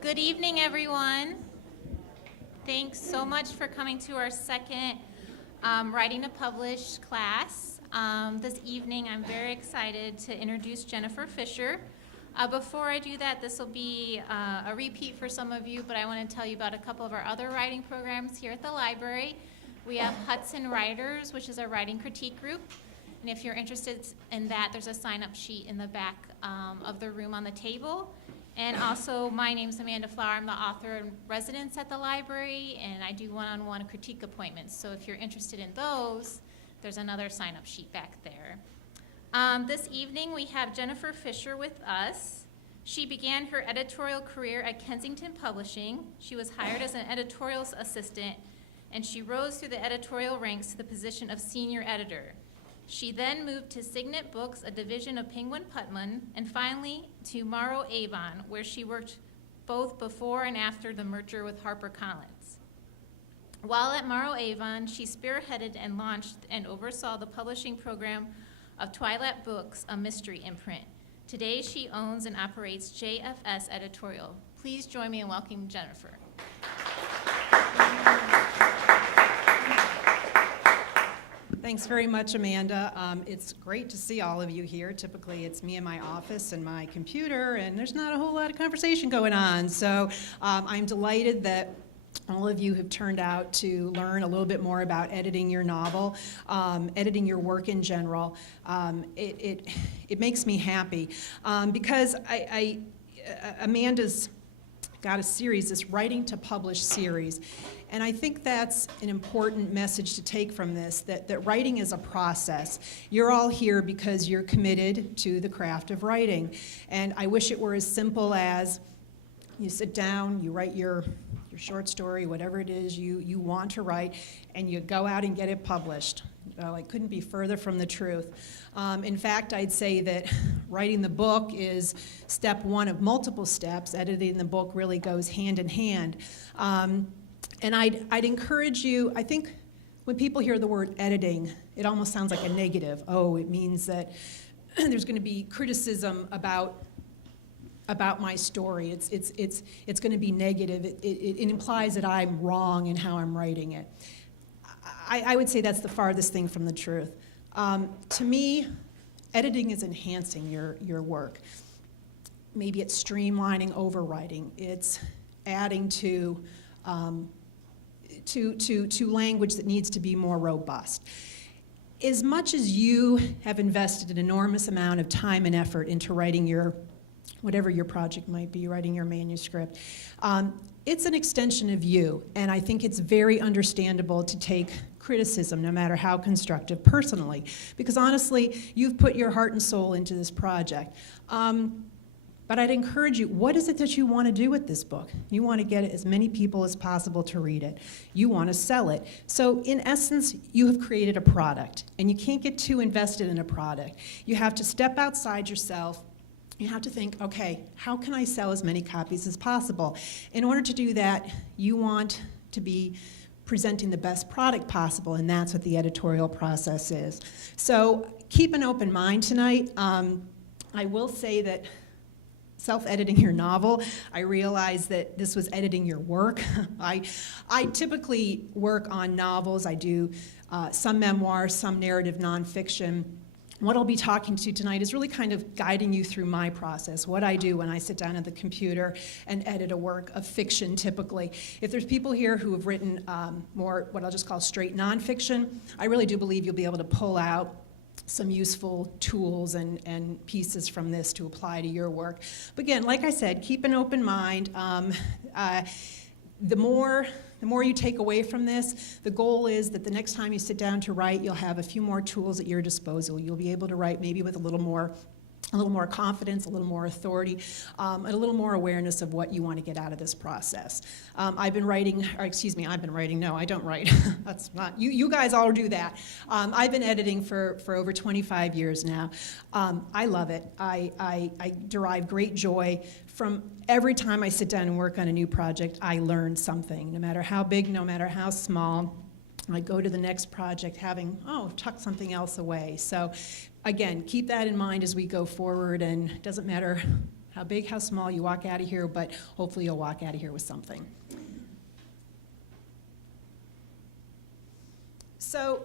Good evening, everyone. Thanks so much for coming to our second Writing to Publish class. This evening, I'm very excited to introduce Jennifer Fisher. Before I do that, this will be a repeat for some of you, but I want to tell you about a couple of our other writing programs here at the library. We have Hudson Writers, which is our writing critique group. And if you're interested in that, there's a sign-up sheet in the back of the room on the table. And also, my name's Amanda Flower. I'm the author in residence at the library, and I do one-on-one critique appointments. So if you're interested in those, there's another sign-up sheet back there. This evening, we have Jennifer Fisher with us. She began her editorial career at Kensington Publishing. She was hired as an editorial assistant, and she rose through the editorial ranks to the position of senior editor. She then moved to Signet Books, a division of Penguin Putnam, and finally to Morrow Avon, where she worked both before and after the merger with HarperCollins. While at Morrow Avon, she spearheaded and launched and oversaw the publishing program of Twilight Books, a mystery imprint. Today, she owns and operates JFS Editorial. Please join me in welcoming Jennifer. Thanks very much, Amanda. It's great to see all of you here. Typically, it's me in my office and my computer, and there's not a whole lot of conversation going on. So I'm delighted that all of you have turned out to learn a little bit more about editing your novel, editing your work in general. It makes me happy because Amanda's got a series, this Writing to Publish series. And I think that's an important message to take from this, that writing is a process. You're all here because you're committed to the craft of writing. And I wish it were as simple as you sit down, you write your short story, whatever it is you want to write, and you go out and get it published. It couldn't be further from the truth. In fact, I'd say that writing the book is step one of multiple steps. Editing the book really goes hand in hand. And I'd encourage you, I think when people hear the word editing, it almost sounds like a negative. Oh, it means that there's going to be criticism about my story. It's going to be negative. It implies that I'm wrong in how I'm writing it. I would say that's the farthest thing from the truth. To me, editing is enhancing your work. Maybe it's streamlining overwriting. It's adding to language that needs to be more robust. As much as you have invested an enormous amount of time and effort into writing whatever your project might be, writing your manuscript, it's an extension of you, and I think it's very understandable to take criticism, no matter how constructive, personally, because honestly, you've put your heart and soul into this project. But I'd encourage you, what is it that you want to do with this book? You want to get as many people as possible to read it. You want to sell it. So in essence, you have created a product, and you can't get too invested in a product. You have to step outside yourself. You have to think, okay, how can I sell as many copies as possible? In order to do that, you want to be presenting the best product possible, and that's what the editorial process is. So keep an open mind tonight. I will say that self-editing your novel, I realize that this was editing your work. I typically work on novels. I do some memoirs, some narrative nonfiction. What I'll be talking to tonight is really kind of guiding you through my process, what I do when I sit down at the computer and edit a work of fiction typically. If there's people here who have written more what I'll just call straight nonfiction, I really do believe you'll be able to pull out some useful tools and pieces from this to apply to your work. But again, like I said, keep an open mind. The more you take away from this, the goal is that the next time you sit down to write, you'll have a few more tools at your disposal. You'll be able to write maybe with a little more confidence, a little more authority, and a little more awareness of what you want to get out of this process. I've been writing, no, I don't write. That's not, you guys all do that. I've been editing for over 25 years now. I love it. I derive great joy from every time I sit down and work on a new project. I learn something, no matter how big, no matter how small. I go to the next project having, tucked something else away. So again, keep that in mind as we go forward, and it doesn't matter How big, how small, you walk out of here, but hopefully you'll walk out of here with something. So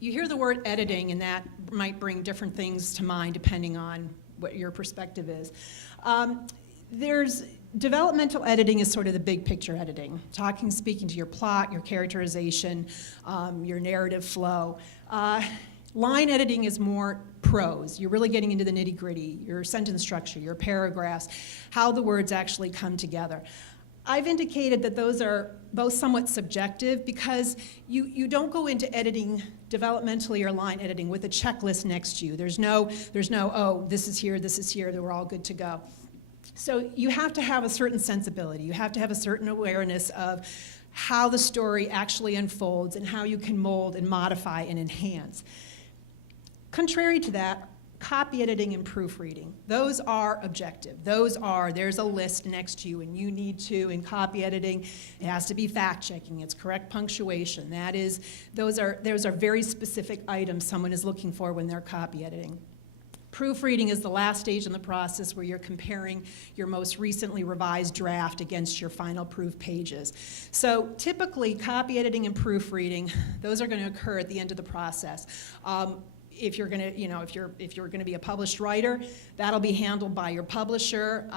you hear the word editing, and that might bring different things to mind depending on what your perspective is. There's developmental editing is sort of the big picture editing, speaking to your plot, your characterization, your narrative flow. Line editing is more prose. You're really getting into the nitty-gritty, your sentence structure, your paragraphs, how the words actually come together. I've indicated that those are both somewhat subjective because you don't go into editing developmentally or line editing with a checklist next to you. There's no, oh, this is here, that we're all good to go. So you have to have a certain sensibility. You have to have a certain awareness of how the story actually unfolds and how you can mold and modify and enhance. Contrary to that, copy editing and proofreading, those are objective. There's a list next to you, and you need to, in copy editing, it has to be fact-checking, it's correct punctuation. Those are very specific items someone is looking for when they're copy editing. Proofreading is the last stage in the process where you're comparing your most recently revised draft against your final proof pages. So typically, copy editing and proofreading, those are going to occur at the end of the process. If you're going to be a published writer, that'll be handled by your publisher,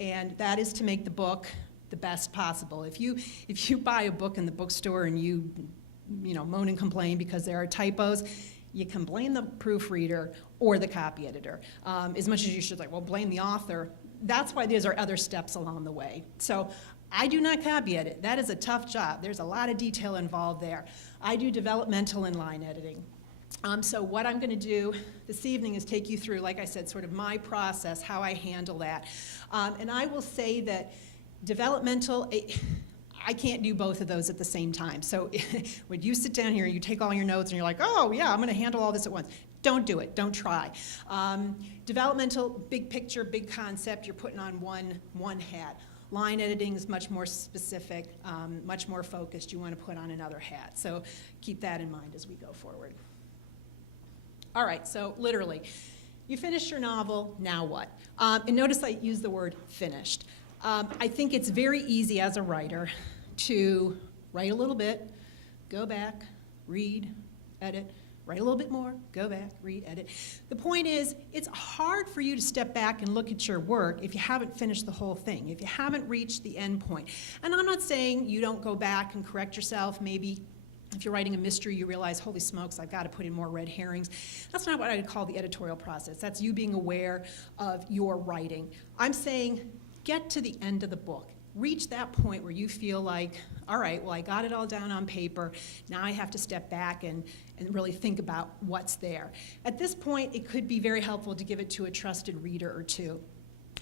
and that is to make the book the best possible. If you buy a book in the bookstore and you moan and complain because there are typos, you can blame the proofreader or the copy editor. As much as you should blame the author. That's why there are other steps along the way. So I do not copy edit. That is a tough job. There's a lot of detail involved there. I do developmental and line editing. So what I'm going to do this evening is take you through, like I said, sort of my process, how I handle that. And I will say that developmental, I can't do both of those at the same time. So when you sit down here, you take all your notes and you're like, oh yeah, I'm going to handle all this at once. Don't do it. Don't try. Developmental, big picture, big concept, you're putting on one hat. Line editing is much more specific, much more focused. You want to put on another hat. So keep that in mind as we go forward. All right, so literally, you finished your novel, now what? And notice I use the word finished. I think it's very easy as a writer to write a little bit, go back, read, edit, write a little bit more, go back, read, edit. The point is, it's hard for you to step back and look at your work if you haven't finished the whole thing, if you haven't reached the end point. And I'm not saying you don't go back and correct yourself. Maybe if you're writing a mystery, you realize, holy smokes, I've got to put in more red herrings. That's not what I'd call the editorial process. That's you being aware of your writing. I'm saying get to the end of the book. Reach that point where you feel like, all right, well, I got it all down on paper. Now I have to step back and really think about what's there. At this point, it could be very helpful to give it to a trusted reader or two.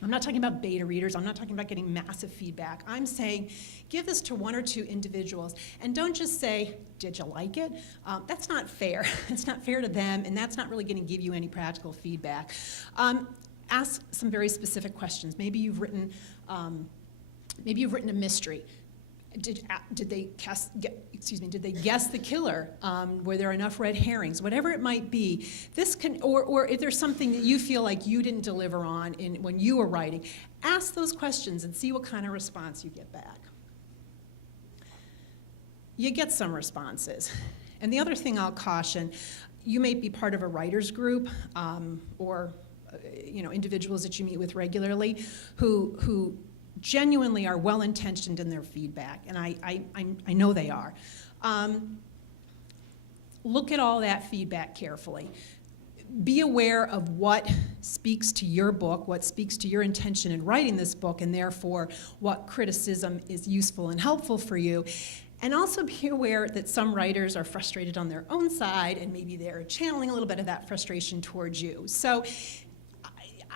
I'm not talking about beta readers. I'm not talking about getting massive feedback. I'm saying give this to one or two individuals, and don't just say, did you like it? That's not fair. It's not fair to them, and that's not really going to give you any practical feedback. Ask some very specific questions. Maybe you've written a mystery. Did they guess the killer? Were there enough red herrings? Whatever it might be, this can, or if there's something that you feel like you didn't deliver on when you were writing, ask those questions and see what kind of response you get back. You get some responses. And the other thing I'll caution, you may be part of a writer's group or individuals that you meet with regularly who genuinely are well-intentioned in their feedback, and I know they are. Look at all that feedback carefully. Be aware of what speaks to your book, what speaks to your intention in writing this book, and therefore what criticism is useful and helpful for you. And also be aware that some writers are frustrated on their own side, and maybe they're channeling a little bit of that frustration towards you. So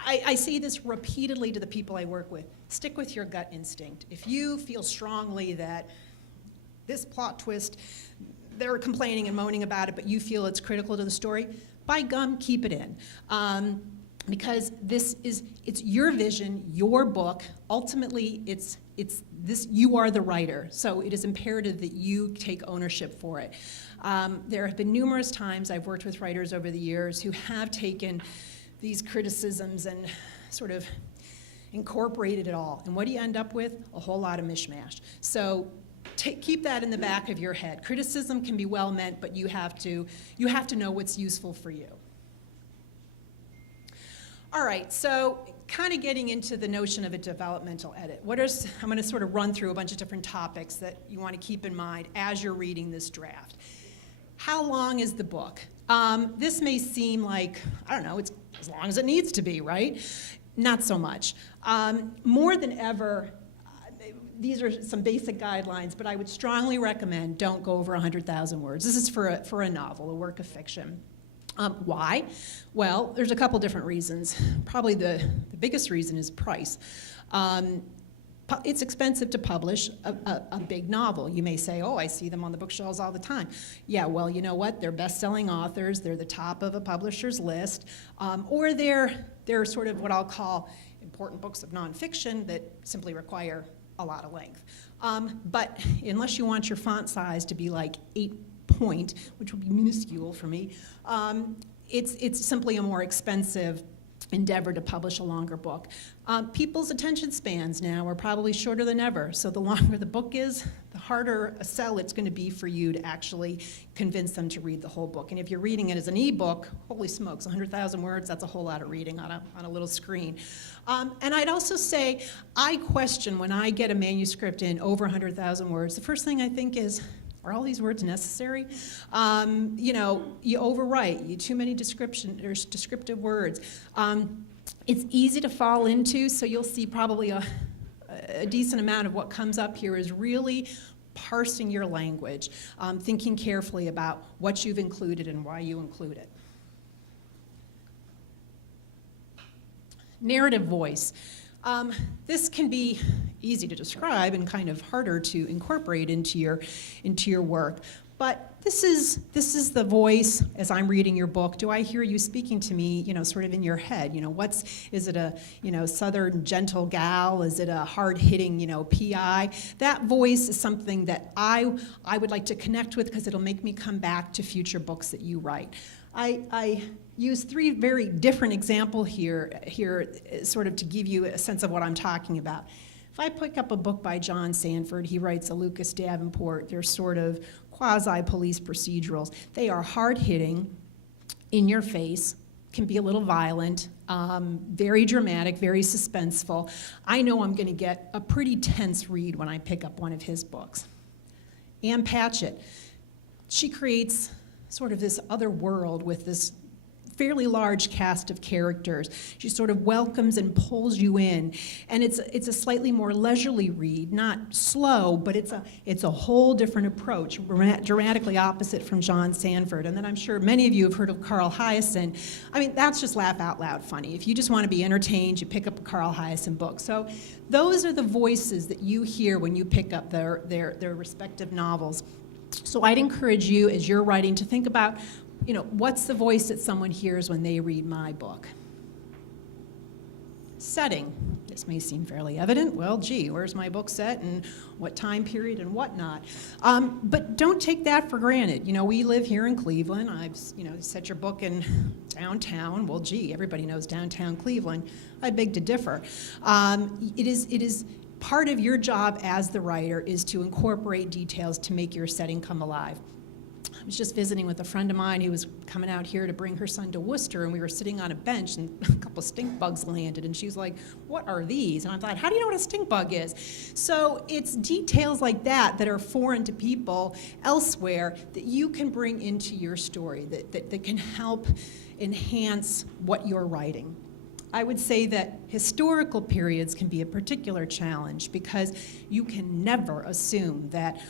I say this repeatedly to the people I work with. Stick with your gut instinct. If you feel strongly that this plot twist, they're complaining and moaning about it, but you feel it's critical to the story, by gum, keep it in. Because it's your vision, your book. Ultimately, it's this, you are the writer, so it is imperative that you take ownership for it. There have been numerous times I've worked with writers over the years who have taken these criticisms and sort of incorporated it all. And what do you end up with? A whole lot of mishmash. So keep that in the back of your head. Criticism can be well meant, but you have to know what's useful for you. All right, so kind of getting into the notion of a developmental edit. I'm going to sort of run through a bunch of different topics that you want to keep in mind as you're reading this draft. How long is the book? This may seem like, I don't know, it's as long as it needs to be, right? Not so much. More than ever, these are some basic guidelines, but I would strongly recommend don't go over 100,000 words. This is for a novel, a work of fiction. Why? Well, there's a couple different reasons. Probably the biggest reason is price. It's expensive to publish a big novel. You may say, oh, I see them on the bookshelves all the time. Yeah, well, you know what? They're best-selling authors. They're the top of a publisher's list. Or they're sort of what I'll call important books of nonfiction that simply require a lot of length. But unless you want your font size to be like 8 point, which would be minuscule for me, it's simply a more expensive endeavor to publish a longer book. People's attention spans now are probably shorter than ever, so the longer the book is, the harder a sell it's going to be for you to actually convince them to read the whole book. And if you're reading it as an ebook, holy smokes, 100,000 words, that's a whole lot of reading on a little screen. And I'd also say, I question when I get a manuscript in over 100,000 words, the first thing I think is, are all these words necessary? You know, you overwrite, you too many descriptive words. It's easy to fall into, so you'll see probably a decent amount of what comes up here is really parsing your language, thinking carefully about what you've included and why you include it. Narrative voice. This can be easy to describe and kind of harder to incorporate into your work. But this is the voice as I'm reading your book. Do I hear you speaking to me, you know, sort of in your head? You know, is it a, you know, southern gentle gal? Is it a hard-hitting, you know, PI? That voice is something that I would like to connect with because it'll make me come back to future books that you write. I use 3 very different examples here sort of to give you a sense of what I'm talking about. If I pick up a book by John Sanford, he writes a Lucas Davenport, they're sort of quasi-police procedurals. They are hard-hitting, in your face, can be a little violent, very dramatic, very suspenseful. I know I'm going to get a pretty tense read when I pick up one of his books. Ann Patchett, she creates sort of this other world with this fairly large cast of characters. She sort of welcomes and pulls you in, and it's a slightly more leisurely read, not slow, but it's a whole different approach, dramatically opposite from John Sanford. And then I'm sure many of you have heard of Carl Hiaasen. I mean, that's just laugh out loud funny. If you just want to be entertained, you pick up a Carl Hiaasen book. So those are the voices that you hear when you pick up their respective novels. So I'd encourage you, as you're writing, to think about, you know, what's the voice that someone hears when they read my book? Setting. This may seem fairly evident. Well, gee, where's my book set and what time period and whatnot? But don't take that for granted. You know, we live here in Cleveland. I've, you know, set your book in downtown. Well, gee, everybody knows downtown Cleveland. I beg to differ. It is part of your job as the writer is to incorporate details to make your setting come alive. I was just visiting with a friend of mine who was coming out here to bring her son to Worcester, and we were sitting on a bench, and a couple of stink bugs landed, and she's like, what are these? And I thought, how do you know what a stink bug is? So it's details like that that are foreign to people elsewhere that you can bring into your story, that can help enhance what you're writing. I would say that historical periods can be a particular challenge because you can never assume that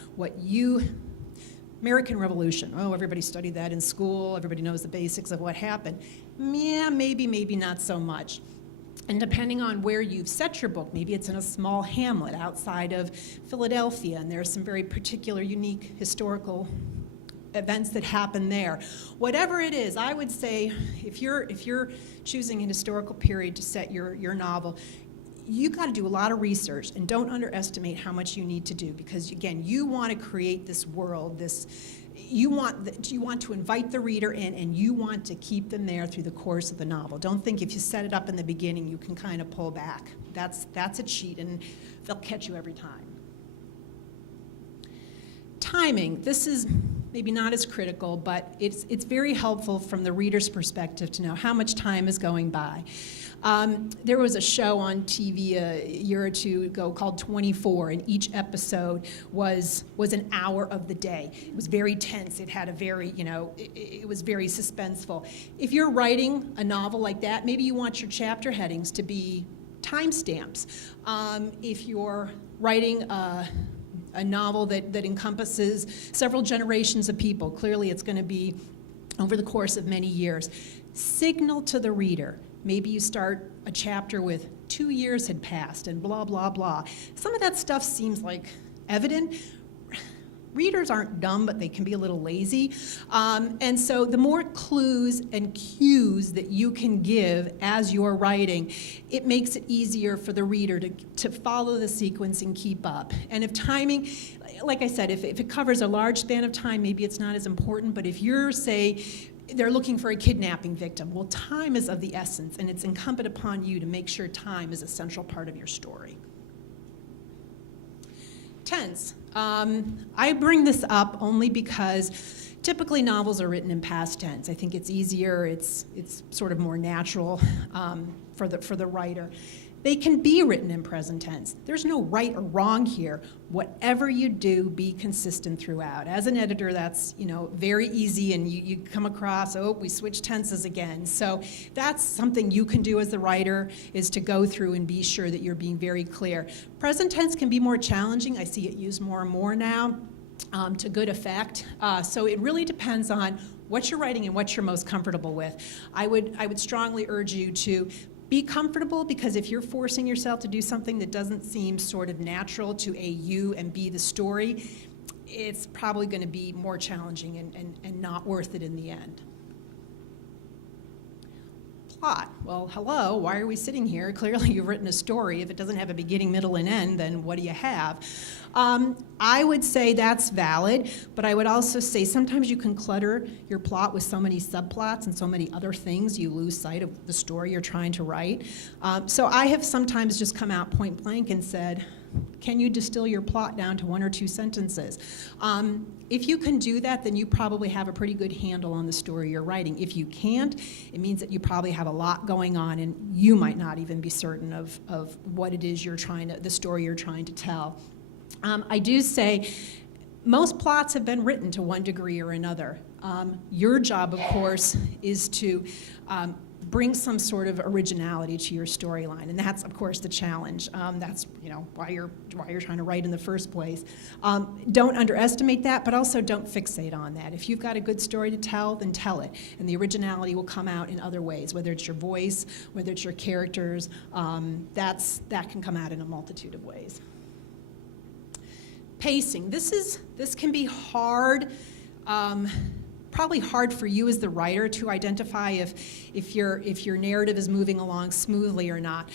American Revolution, oh, everybody studied that in school, everybody knows the basics of what happened. Yeah, maybe not so much. And depending on where you've set your book, maybe it's in a small hamlet outside of Philadelphia, and there's some very particular, unique historical events that happen there. Whatever it is, I would say if you're choosing an historical period to set your novel, you got to do a lot of research, and don't underestimate how much you need to do, because again, you want to create this world, this you want to invite the reader in, and you want to keep them there through the course of the novel. Don't think if you set it up in the beginning, you can kind of pull back. That's a cheat, and they'll catch you every time. Timing. This is maybe not as critical, but it's very helpful from the reader's perspective to know how much time is going by. There was a show on TV a year or two ago called 24, and each episode was an hour of the day. It was very tense. It had a very, it was very suspenseful. If you're writing a novel like that, maybe you want your chapter headings to be timestamps. If you're writing a novel that encompasses several generations of people, clearly it's going to be over the course of many years. Signal to the reader. Maybe you start a chapter with 2 years had passed and blah, blah, blah. Some of that stuff seems like evident. Readers aren't dumb, but they can be a little lazy. And so the more clues and cues that you can give as you're writing, it makes it easier for the reader to follow the sequence and keep up. And if timing, like I said, if it covers a large span of time, maybe it's not as important, but if you're, say, they're looking for a kidnapping victim, well, time is of the essence, and it's incumbent upon you to make sure time is a central part of your story. Tense. I bring this up only because typically novels are written in past tense. I think it's easier, it's sort of more natural for the writer. They can be written in present tense. There's no right or wrong here. Whatever you do, be consistent throughout. As an editor, that's very easy, and you come across, oh, we switched tenses again. So that's something you can do as the writer, is to go through and be sure that you're being very clear. Present tense can be more challenging. I see it used more and more now to good effect. So it really depends on what you're writing and what you're most comfortable with. I would strongly urge you to be comfortable, because if you're forcing yourself to do something that doesn't seem sort of natural to A, you, and B, the story, it's probably going to be more challenging and not worth it in the end. Plot. Well, hello, why are we sitting here? Clearly you've written a story. If it doesn't have a beginning, middle, and end, then what do you have? I would say that's valid, but I would also say sometimes you can clutter your plot with so many subplots and so many other things, you lose sight of the story you're trying to write. So I have sometimes just come out point blank and said, can you distill your plot down to 1 or 2 sentences? If you can do that, then you probably have a pretty good handle on the story you're writing. If you can't, it means that you probably have a lot going on, and you might not even be certain of what it is the story you're trying to tell. I do say most plots have been written to one degree or another. Your job, of course, is to bring some sort of originality to your storyline, and that's, of course, the challenge. That's why you're trying to write in the first place. Don't underestimate that, but also don't fixate on that. If you've got a good story to tell, then tell it, and the originality will come out in other ways, whether it's your voice, whether it's your characters. That can come out in a multitude of ways. Pacing. This can be hard. Probably hard for you as the writer to identify if your narrative is moving along smoothly or not.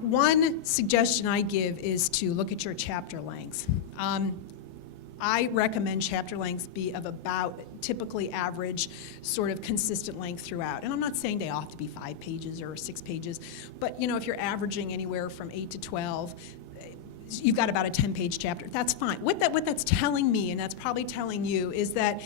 One suggestion I give is to look at your chapter lengths. I recommend chapter lengths be of about typically average, sort of consistent length throughout. And I'm not saying they ought to be 5 pages or 6 pages, but if you're averaging anywhere from 8 to 12, you've got about a 10-page chapter. That's fine. What that's telling me, and that's probably telling you, is that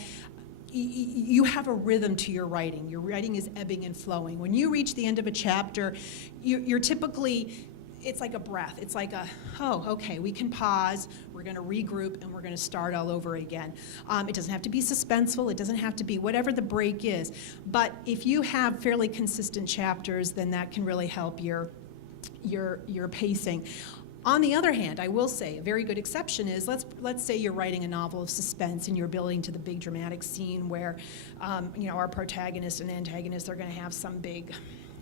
you have a rhythm to your writing. Your writing is ebbing and flowing. When you reach the end of a chapter, you're typically, it's like a breath. It's like okay, we can pause, we're going to regroup, and we're going to start all over again. It doesn't have to be suspenseful. It doesn't have to be whatever the break is. But if you have fairly consistent chapters, then that can really help your pacing. On the other hand, I will say a very good exception is, let's say you're writing a novel of suspense and you're building to the big dramatic scene where our protagonist and antagonist are going to have some big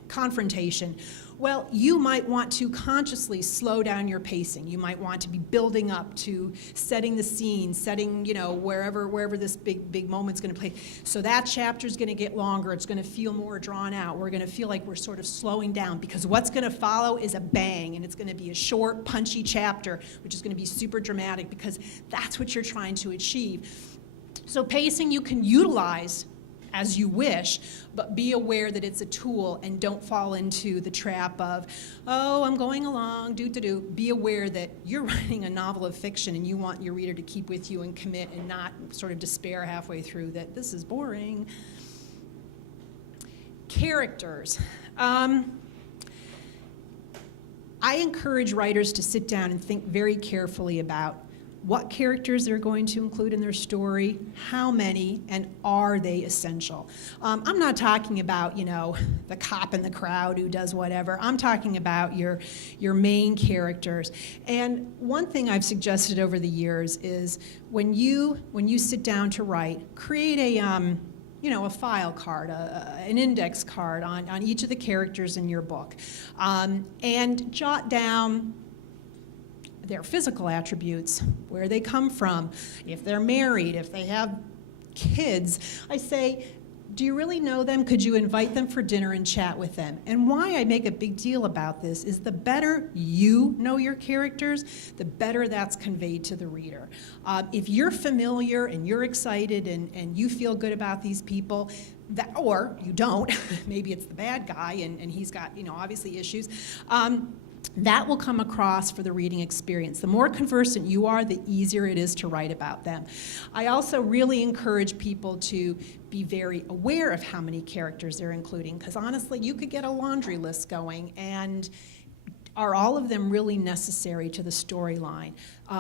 confrontation. Well, you might want to consciously slow down your pacing. You might want to be building up to setting the scene, setting, wherever this big moment's going to play. So that chapter's going to get longer. It's going to feel more drawn out. We're going to feel like we're sort of slowing down, because what's going to follow is a bang, and it's going to be a short, punchy chapter, which is going to be super dramatic, because that's what you're trying to achieve. So pacing you can utilize as you wish, but be aware that it's a tool and don't fall into the trap of, oh, I'm going along, do. Be aware that you're writing a novel of fiction and you want your reader to keep with you and commit and not sort of despair halfway through that this is boring. Characters. I encourage writers to sit down and think very carefully about what characters they're going to include in their story, how many, and are they essential? I'm not talking about, the cop in the crowd who does whatever. I'm talking about your main characters. And one thing I've suggested over the years is when you sit down to write, create a file card, an index card on each of the characters in your book, and jot down their physical attributes, where they come from, if they're married, if they have kids. I say, do you really know them? Could you invite them for dinner and chat with them? And why I make a big deal about this is the better you know your characters, the better that's conveyed to the reader. If you're familiar and you're excited and you feel good about these people, or you don't, maybe it's the bad guy and he's got, obviously issues, that will come across for the reading experience. The more conversant you are, the easier it is to write about them. I also really encourage people to be very aware of how many characters they're including, because honestly, you could get a laundry list going, and are all of them really necessary to the storyline?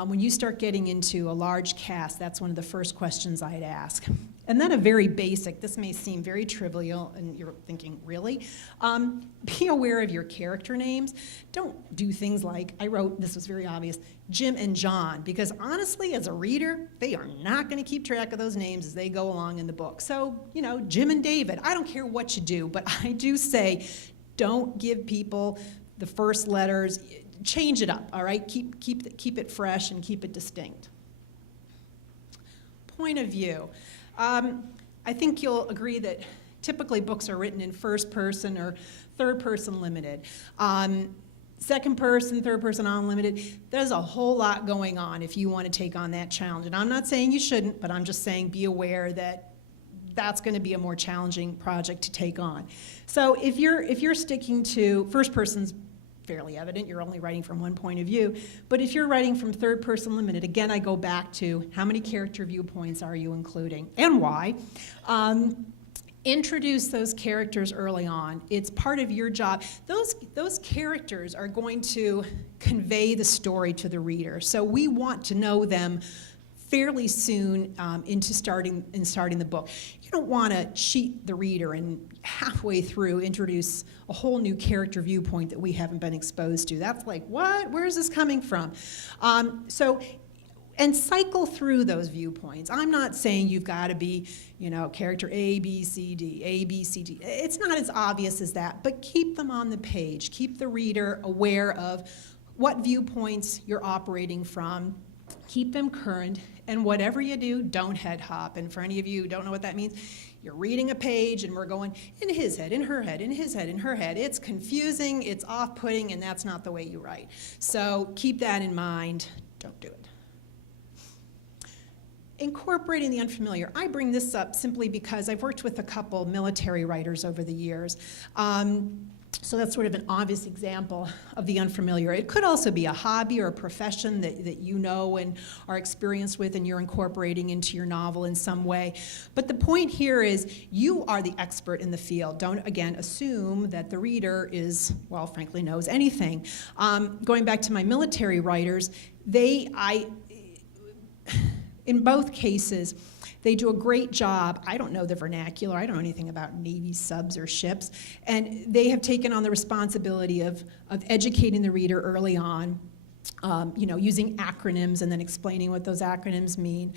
When you start getting into a large cast, that's one of the first questions I'd ask. And then a very basic, this may seem very trivial, and you're thinking, really? Be aware of your character names. Don't do things like, I wrote, this was very obvious, Jim and John, because honestly, as a reader, they are not gonna keep track of those names as they go along in the book. So, Jim and David, I don't care what you do, but I do say, don't give people the first letters, change it up, all right? Keep it fresh and keep it distinct. Point of view. I think you'll agree that typically books are written in first person or third person limited. Second person, third person unlimited. There's a whole lot going on if you want to take on that challenge. And I'm not saying you shouldn't, but I'm just saying be aware that that's going to be a more challenging project to take on. So if you're sticking to first person's fairly evident, you're only writing from one point of view, but if you're writing from third person limited, again, I go back to how many character viewpoints are you including and why. Introduce those characters early on. It's part of your job. Those characters are going to convey the story to the reader, so we want to know them fairly soon into starting the book. You don't want to cheat the reader and halfway through introduce a whole new character viewpoint that we haven't been exposed to. That's like, what? Where is this coming from? And cycle through those viewpoints. I'm not saying you've got to be, character A, B, C, D, A, B, C, D. It's not as obvious as that, but keep them on the page. Keep the reader aware of what viewpoints you're operating from. Keep them current, and whatever you do, don't head hop. And for any of you who don't know what that means, you're reading a page and we're going in his head, in her head, in his head, in her head. It's confusing, it's off-putting, and that's not the way you write. So keep that in mind. Don't do it. Incorporating the unfamiliar. I bring this up simply because I've worked with a couple military writers over the years. So that's sort of an obvious example of the unfamiliar. It could also be a hobby or a profession that you know and are experienced with and you're incorporating into your novel in some way. But the point here is you are the expert in the field. Don't, again, assume that the reader is, well, frankly, knows anything. Going back to my military writers, in both cases, they do a great job. I don't know the vernacular. I don't know anything about Navy subs or ships. And they have taken on the responsibility of educating the reader early on, using acronyms and then explaining what those acronyms mean,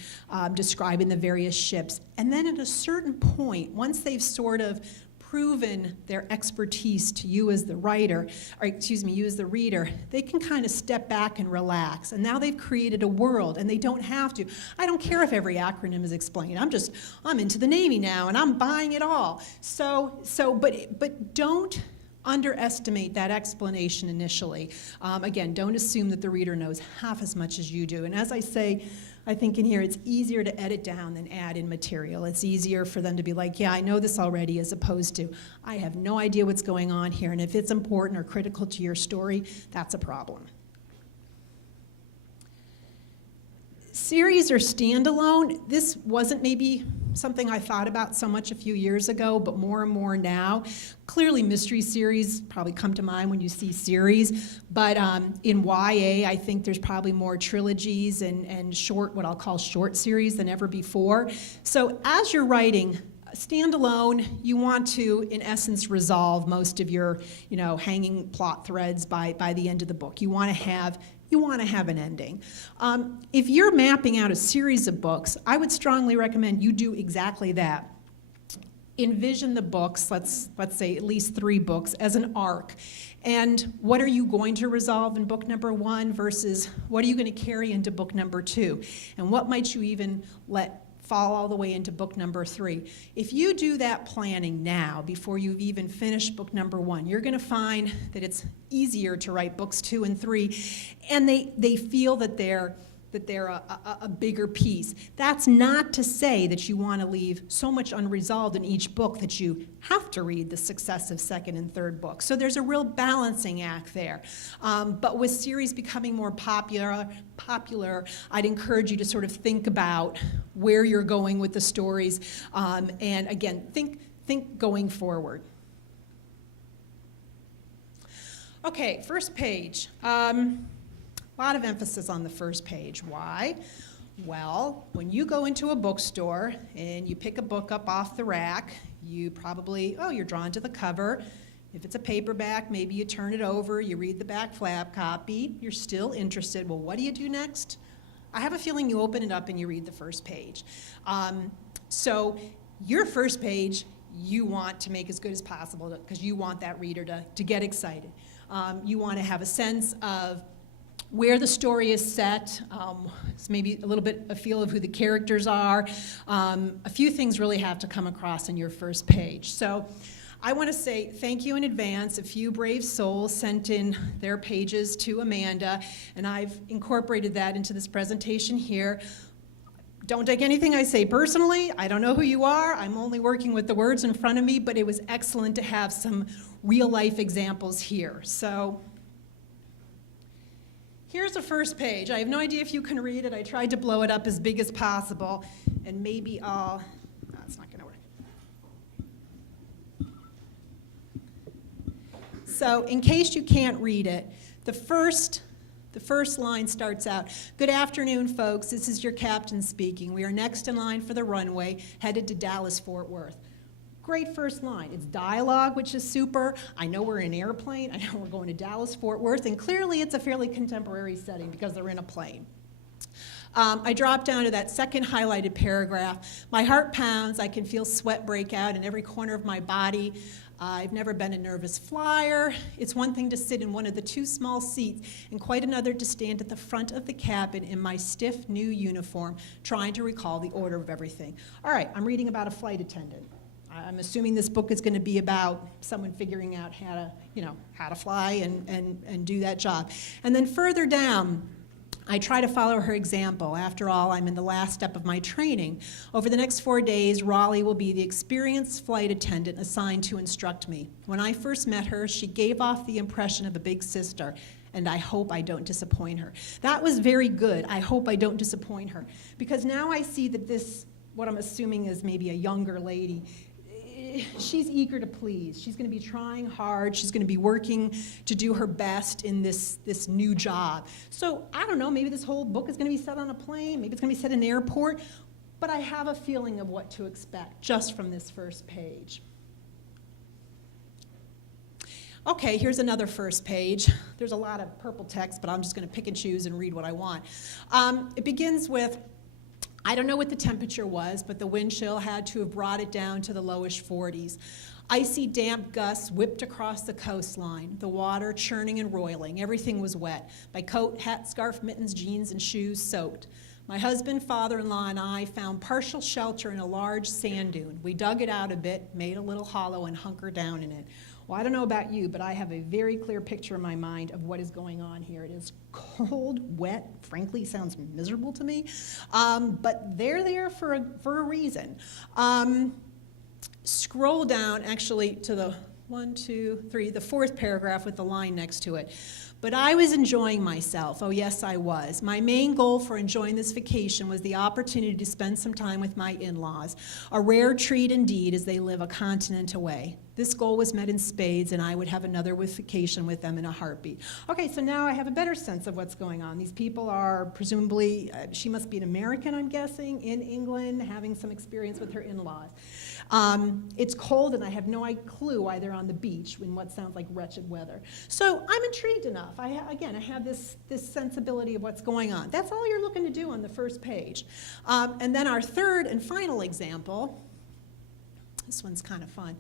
describing the various ships. And then at a certain point, once they've sort of proven their expertise to you as the writer, or excuse me, you as the reader, they can kind of step back and relax. And now they've created a world and they don't have to. I don't care if every acronym is explained. I'm into the Navy now and I'm buying it all. But don't underestimate that explanation initially. Again, don't assume that the reader knows half as much as you do. And as I say, I think in here it's easier to edit down than add in material. It's easier for them to be like, yeah, I know this already, as opposed to, I have no idea what's going on here, and if it's important or critical to your story, that's a problem. Series or standalone, this wasn't maybe something I thought about so much a few years ago, but more and more now. Clearly mystery series probably come to mind when you see series, but in YA I think there's probably more trilogies and short, what I'll call short series than ever before. So as you're writing standalone, you want to, in essence, resolve most of your, hanging plot threads by the end of the book. You want to have an ending. If you're mapping out a series of books, I would strongly recommend you do exactly that. Envision the books, let's say at least 3 books, as an arc. And what are you going to resolve in book number 1 versus what are you going to carry into book number 2? And what might you even let fall all the way into book number 3. If you do that planning now, before you've even finished book number 1, you're going to find that it's easier to write books 2 and 3, and they feel that they're a bigger piece. That's not to say that you want to leave so much unresolved in each book that you have to read the successive second and third books. So there's a real balancing act there. But with series becoming more popular, I'd encourage you to sort of think about where you're going with the stories, and again, think going forward. Okay, first page. A lot of emphasis on the first page. Why? Well, when you go into a bookstore and you pick a book up off the rack, you probably, you're drawn to the cover. If it's a paperback, maybe you turn it over, you read the back flap copy, you're still interested. Well, what do you do next? I have a feeling you open it up and you read the first page. So your first page, you want to make as good as possible because you want that reader to get excited. You want to have a sense of where the story is set, it's maybe a little bit a feel of who the characters are. A few things really have to come across in your first page. So I want to say thank you in advance. A few brave souls sent in their pages to Amanda, and I've incorporated that into this presentation here. Don't take anything I say personally. I don't know who you are. I'm only working with the words in front of me, but it was excellent to have some real-life examples here. So here's the first page. I have no idea if you can read it. I tried to blow it up as big as possible, and maybe no, it's not gonna work. So in case you can't read it, the first line starts out, "Good afternoon, folks. This is your captain speaking. We are next in line for the runway, headed to Dallas-Fort Worth." Great first line. It's dialogue, which is super. I know we're in an airplane. I know we're going to Dallas-Fort Worth, and clearly it's a fairly contemporary setting because they're in a plane. I drop down to that second highlighted paragraph. "My heart pounds. I can feel sweat break out in every corner of my body. I've never been a nervous flyer. It's one thing to sit in one of the 2 small seats and quite another to stand at the front of the cabin in my stiff new uniform, trying to recall the order of everything." All right, I'm reading about a flight attendant. I'm assuming this book is going to be about someone figuring out how to fly and do that job. And then further down, I try to follow her example. After all, I'm in the last step of my training. Over the next 4 days, Raleigh will be the experienced flight attendant assigned to instruct me. When I first met her, she gave off the impression of a big sister, and I hope I don't disappoint her. That was very good. I hope I don't disappoint her. Because now I see that this, what I'm assuming is maybe a younger lady, she's eager to please. She's going to be trying hard. She's going to be working to do her best in this new job. So I don't know, maybe this whole book is going to be set on a plane. Maybe it's going to be set in an airport. But I have a feeling of what to expect just from this first page. Okay, here's another first page. There's a lot of purple text, but I'm just going to pick and choose and read what I want. It begins with, "I don't know what the temperature was, but the wind chill had to have brought it down to the lowish 40s. Icy, damp gusts whipped across the coastline, the water churning and roiling. Everything was wet. My coat, hat, scarf, mittens, jeans, and shoes soaked. My husband, father-in-law, and I found partial shelter in a large sand dune. We dug it out a bit, made a little hollow, and hunkered down in it. Well, I don't know about you, but I have a very clear picture in my mind of what is going on here. It is cold, wet, frankly sounds miserable to me, but they're there for a reason. Scroll down actually to the 1, 2, 3, the fourth paragraph with the line next to it. But I was enjoying myself. Oh, yes, I was. My main goal for enjoying this vacation was the opportunity to spend some time with my in-laws, a rare treat indeed as they live a continent away. This goal was met in spades, and I would have another vacation with them in a heartbeat. Okay, so now I have a better sense of what's going on. These people are presumably, she must be an American, I'm guessing, in England, having some experience with her in-laws. It's cold, and I have no clue why they're on the beach in what sounds like wretched weather. So I'm intrigued enough. I have this sensibility of what's going on. That's all you're looking to do on the first page. And then our third and final example, this one's kind of fun.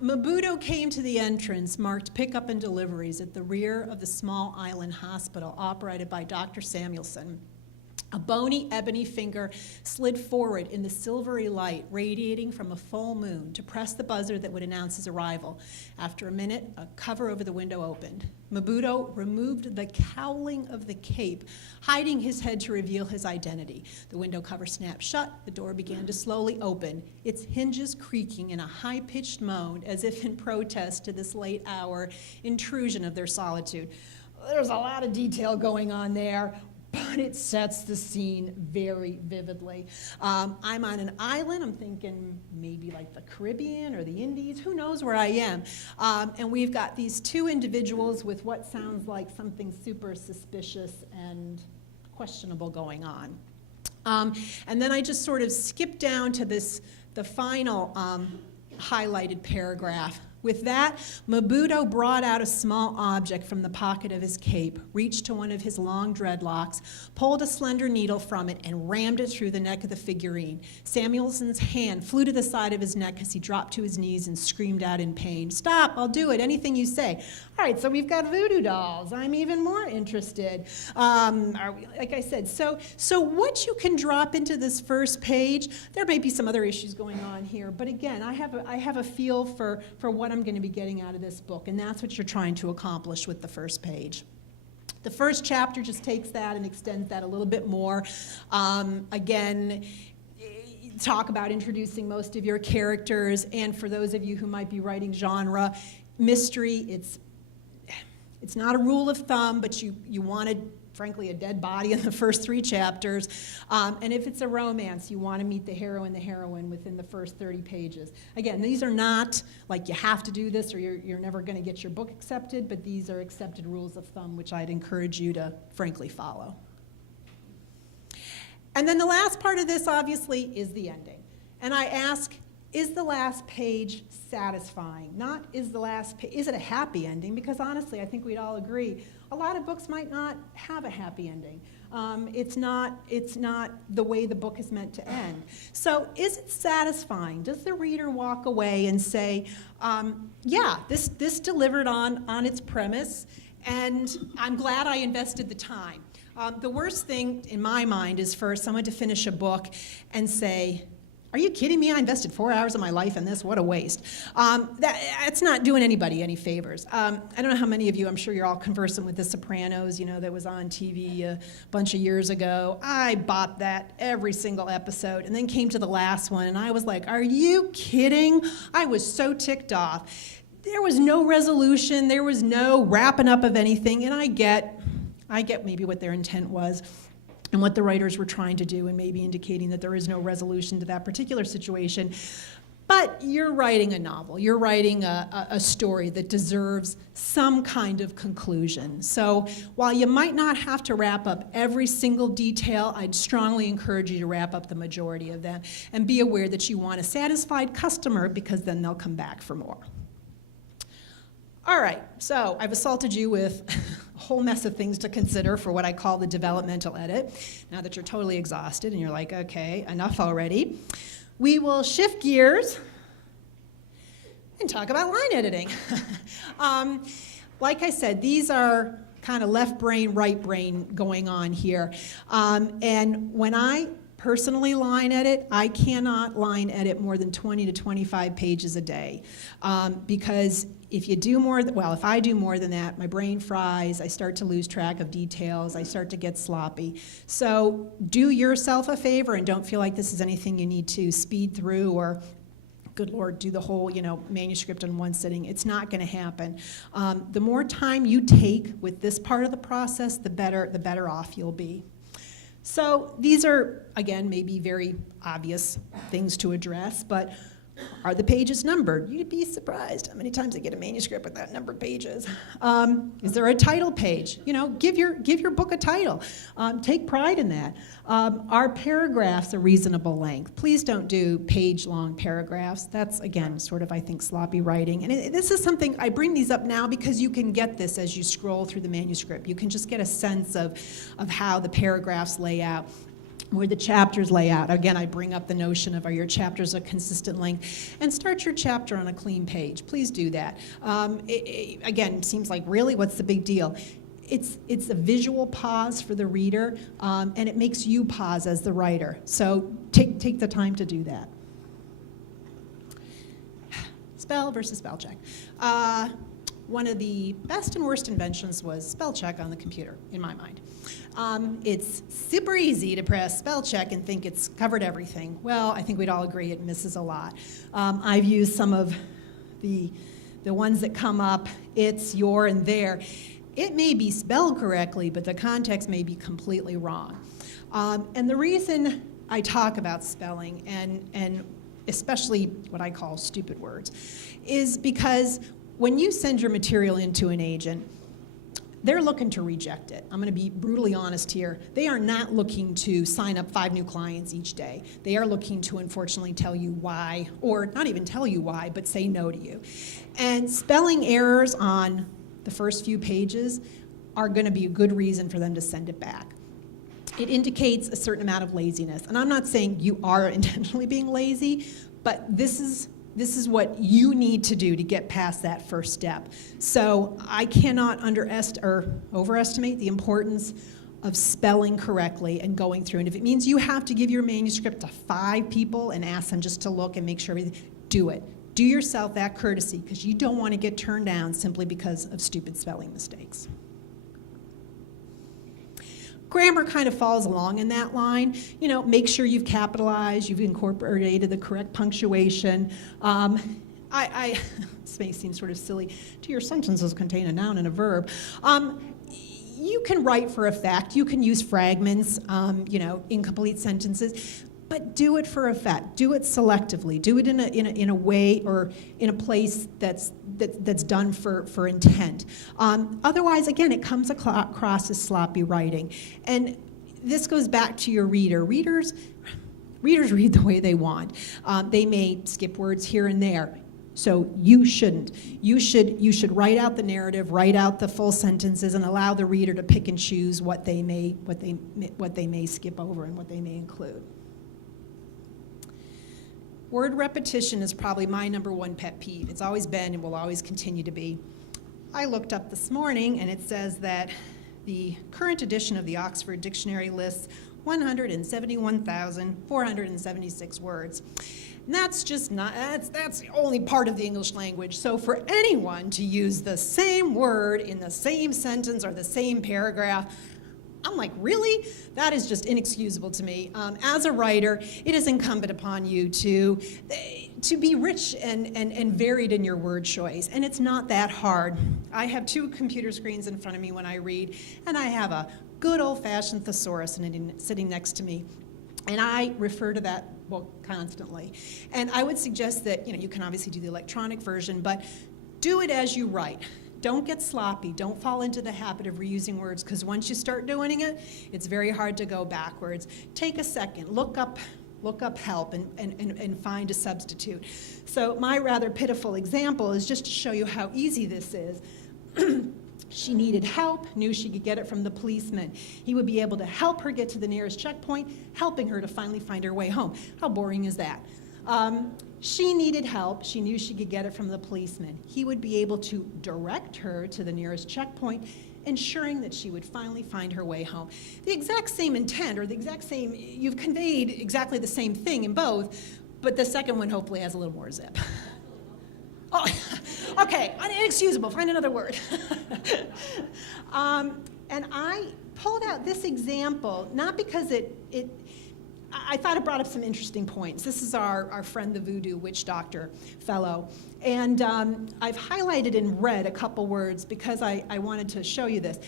Mabuto came to the entrance marked pickup and deliveries at the rear of the small island hospital operated by Dr. Samuelson. A bony ebony finger slid forward in the silvery light radiating from a full moon to press the buzzer that would announce his arrival. After a minute, a cover over the window opened. Mabuto removed the cowling of the cape, hiding his head to reveal his identity. The window cover snapped shut. The door began to slowly open, its hinges creaking in a high-pitched moan as if in protest to this late hour intrusion of their solitude. There's a lot of detail going on there, but it sets the scene very vividly. I'm on an island. I'm thinking maybe like the Caribbean or the Indies. Who knows where I am? And we've got these two individuals with what sounds like something super suspicious and questionable going on. And then I just sort of skip down to the final highlighted paragraph. With that, Mabuto brought out a small object from the pocket of his cape, reached to one of his long dreadlocks, pulled a slender needle from it, and rammed it through the neck of the figurine. Samuelson's hand flew to the side of his neck as he dropped to his knees and screamed out in pain. "Stop, I'll do it, anything you say." All right, so we've got voodoo dolls. I'm even more interested. Like I said, so what you can drop into this first page, there may be some other issues going on here, but again, I have a feel for what I'm going to be getting out of this book, and that's what you're trying to accomplish with the first page. The first chapter just takes that and extends that a little bit more. Again, talk about introducing most of your characters, and for those of you who might be writing genre, mystery, it's not a rule of thumb, but you wanted, frankly, a dead body in the first 3 chapters. And if it's a romance, you want to meet the hero and the heroine within the first 30 pages. Again, these are not like you have to do this or you're never going to get your book accepted, but these are accepted rules of thumb, which I'd encourage you to, frankly, follow. And then the last part of this, obviously, is the ending. And I ask, is the last page satisfying? Not is it a happy ending? Because honestly, I think we'd all agree, a lot of books might not have a happy ending. It's not the way the book is meant to end. So is it satisfying? Does the reader walk away and say, yeah, this delivered on its premise, and I'm glad I invested the time. The worst thing in my mind is for someone to finish a book and say, are you kidding me? I invested 4 hours of my life in this. What a waste. That's not doing anybody any favors. I don't know how many of you, I'm sure you're all conversant with The Sopranos, that was on TV a bunch of years ago. I bought that every single episode and then came to the last one and I was like, are you kidding? I was so ticked off. There was no resolution. There was no wrapping up of anything. And I get maybe what their intent was and what the writers were trying to do, and maybe indicating that there is no resolution to that particular situation. But you're writing a novel. You're writing a story that deserves some kind of conclusion. So while you might not have to wrap up every single detail, I'd strongly encourage you to wrap up the majority of them, and be aware that you want a satisfied customer, because then they'll come back for more. All right, so I've assaulted you with a whole mess of things to consider for what I call the developmental edit. Now that you're totally exhausted and you're like, okay, enough already, we will shift gears and talk about line editing. Like I said, these are kind of left brain, right brain going on here. And when I personally line edit, I cannot line edit more than 20 to 25 pages a day, because if you do more, if I do more than that, my brain fries, I start to lose track of details, I start to get sloppy. So do yourself a favor and don't feel like this is anything you need to speed through or, good Lord, do the whole, manuscript in one sitting. It's not going to happen. The more time you take with this part of the process, the better off you'll be. So these are, again, maybe very obvious things to address, but are the pages numbered? You'd be surprised how many times I get a manuscript with that numbered pages. Is there a title page? Give your book a title. Take pride in that. Are paragraphs a reasonable length? Please don't do page-long paragraphs. That's, again, sort of, I think, sloppy writing. And this is something, I bring these up now because you can get this as you scroll through the manuscript. You can just get a sense of how the paragraphs lay out, where the chapters lay out. Again, I bring up the notion of, are your chapters a consistent length? And start your chapter on a clean page. Please do that. Again, seems like, really, what's the big deal? It's a visual pause for the reader, and it makes you pause as the writer. So take the time to do that. Spell versus spell check. One of the best and worst inventions was spell check on the computer, in my mind. It's super easy to press spell check and think it's covered everything. Well, I think we'd all agree it misses a lot. I've used some of the ones that come up, it's, your, and their. It may be spelled correctly, but the context may be completely wrong. And the reason I talk about spelling, and especially what I call stupid words, is because when you send your material into an agent, they're looking to reject it. I'm going to be brutally honest here. They are not looking to sign up 5 new clients each day. They are looking to, unfortunately, tell you why, or not even tell you why, but say no to you. And spelling errors on the first few pages are going to be a good reason for them to send it back. It indicates a certain amount of laziness. And I'm not saying you are intentionally being lazy, but this is what you need to do to get past that first step. So I cannot overestimate the importance of spelling correctly and going through. And if it means you have to give your manuscript to 5 people and ask them just to look and make sure everything, do it. Do yourself that courtesy, because you don't want to get turned down simply because of stupid spelling mistakes. Grammar kind of falls along in that line. Make sure you've capitalized, you've incorporated the correct punctuation. This may seem sort of silly. Do your sentences contain a noun and a verb? You can write for effect. You can use fragments, incomplete sentences. But do it for effect. Do it selectively. Do it in a way or in a place that's done for intent. Otherwise, again, it comes across as sloppy writing. And this goes back to your reader. Readers read the way they want. They may skip words here and there. So you shouldn't. You should write out the narrative, write out the full sentences, and allow the reader to pick and choose what they may skip over and what they may include. Word repetition is probably my #1 pet peeve. It's always been and will always continue to be. I looked up this morning, and it says that the current edition of the Oxford Dictionary lists 171,476 words. And that's just not, that's only part of the English language. So for anyone to use the same word in the same sentence or the same paragraph, I'm like, really? That is just inexcusable to me. As a writer, it is incumbent upon you to be rich and varied in your word choice, and it's not that hard. I have 2 computer screens in front of me when I read, and I have a good old-fashioned thesaurus sitting next to me, and I refer to that book constantly. And I would suggest that, you can obviously do the electronic version, but do it as you write. Don't get sloppy. Don't fall into the habit of reusing words, because once you start doing it, it's very hard to go backwards. Take a second, look up help and find a substitute. So my rather pitiful example is just to show you how easy this is. She needed help, knew she could get it from the policeman. He would be able to help her get to the nearest checkpoint, helping her to finally find her way home. How boring is that? She needed help. She knew she could get it from the policeman. He would be able to direct her to the nearest checkpoint, ensuring that she would finally find her way home. The exact same intent, or the exact same, you've conveyed exactly the same thing in both, but the second one hopefully has a little more zip. Okay, inexcusable, find another word. And I pulled out this example, not because I thought it brought up some interesting points. This is our friend, the voodoo witch doctor fellow. And I've highlighted in red a couple words because I wanted to show you this.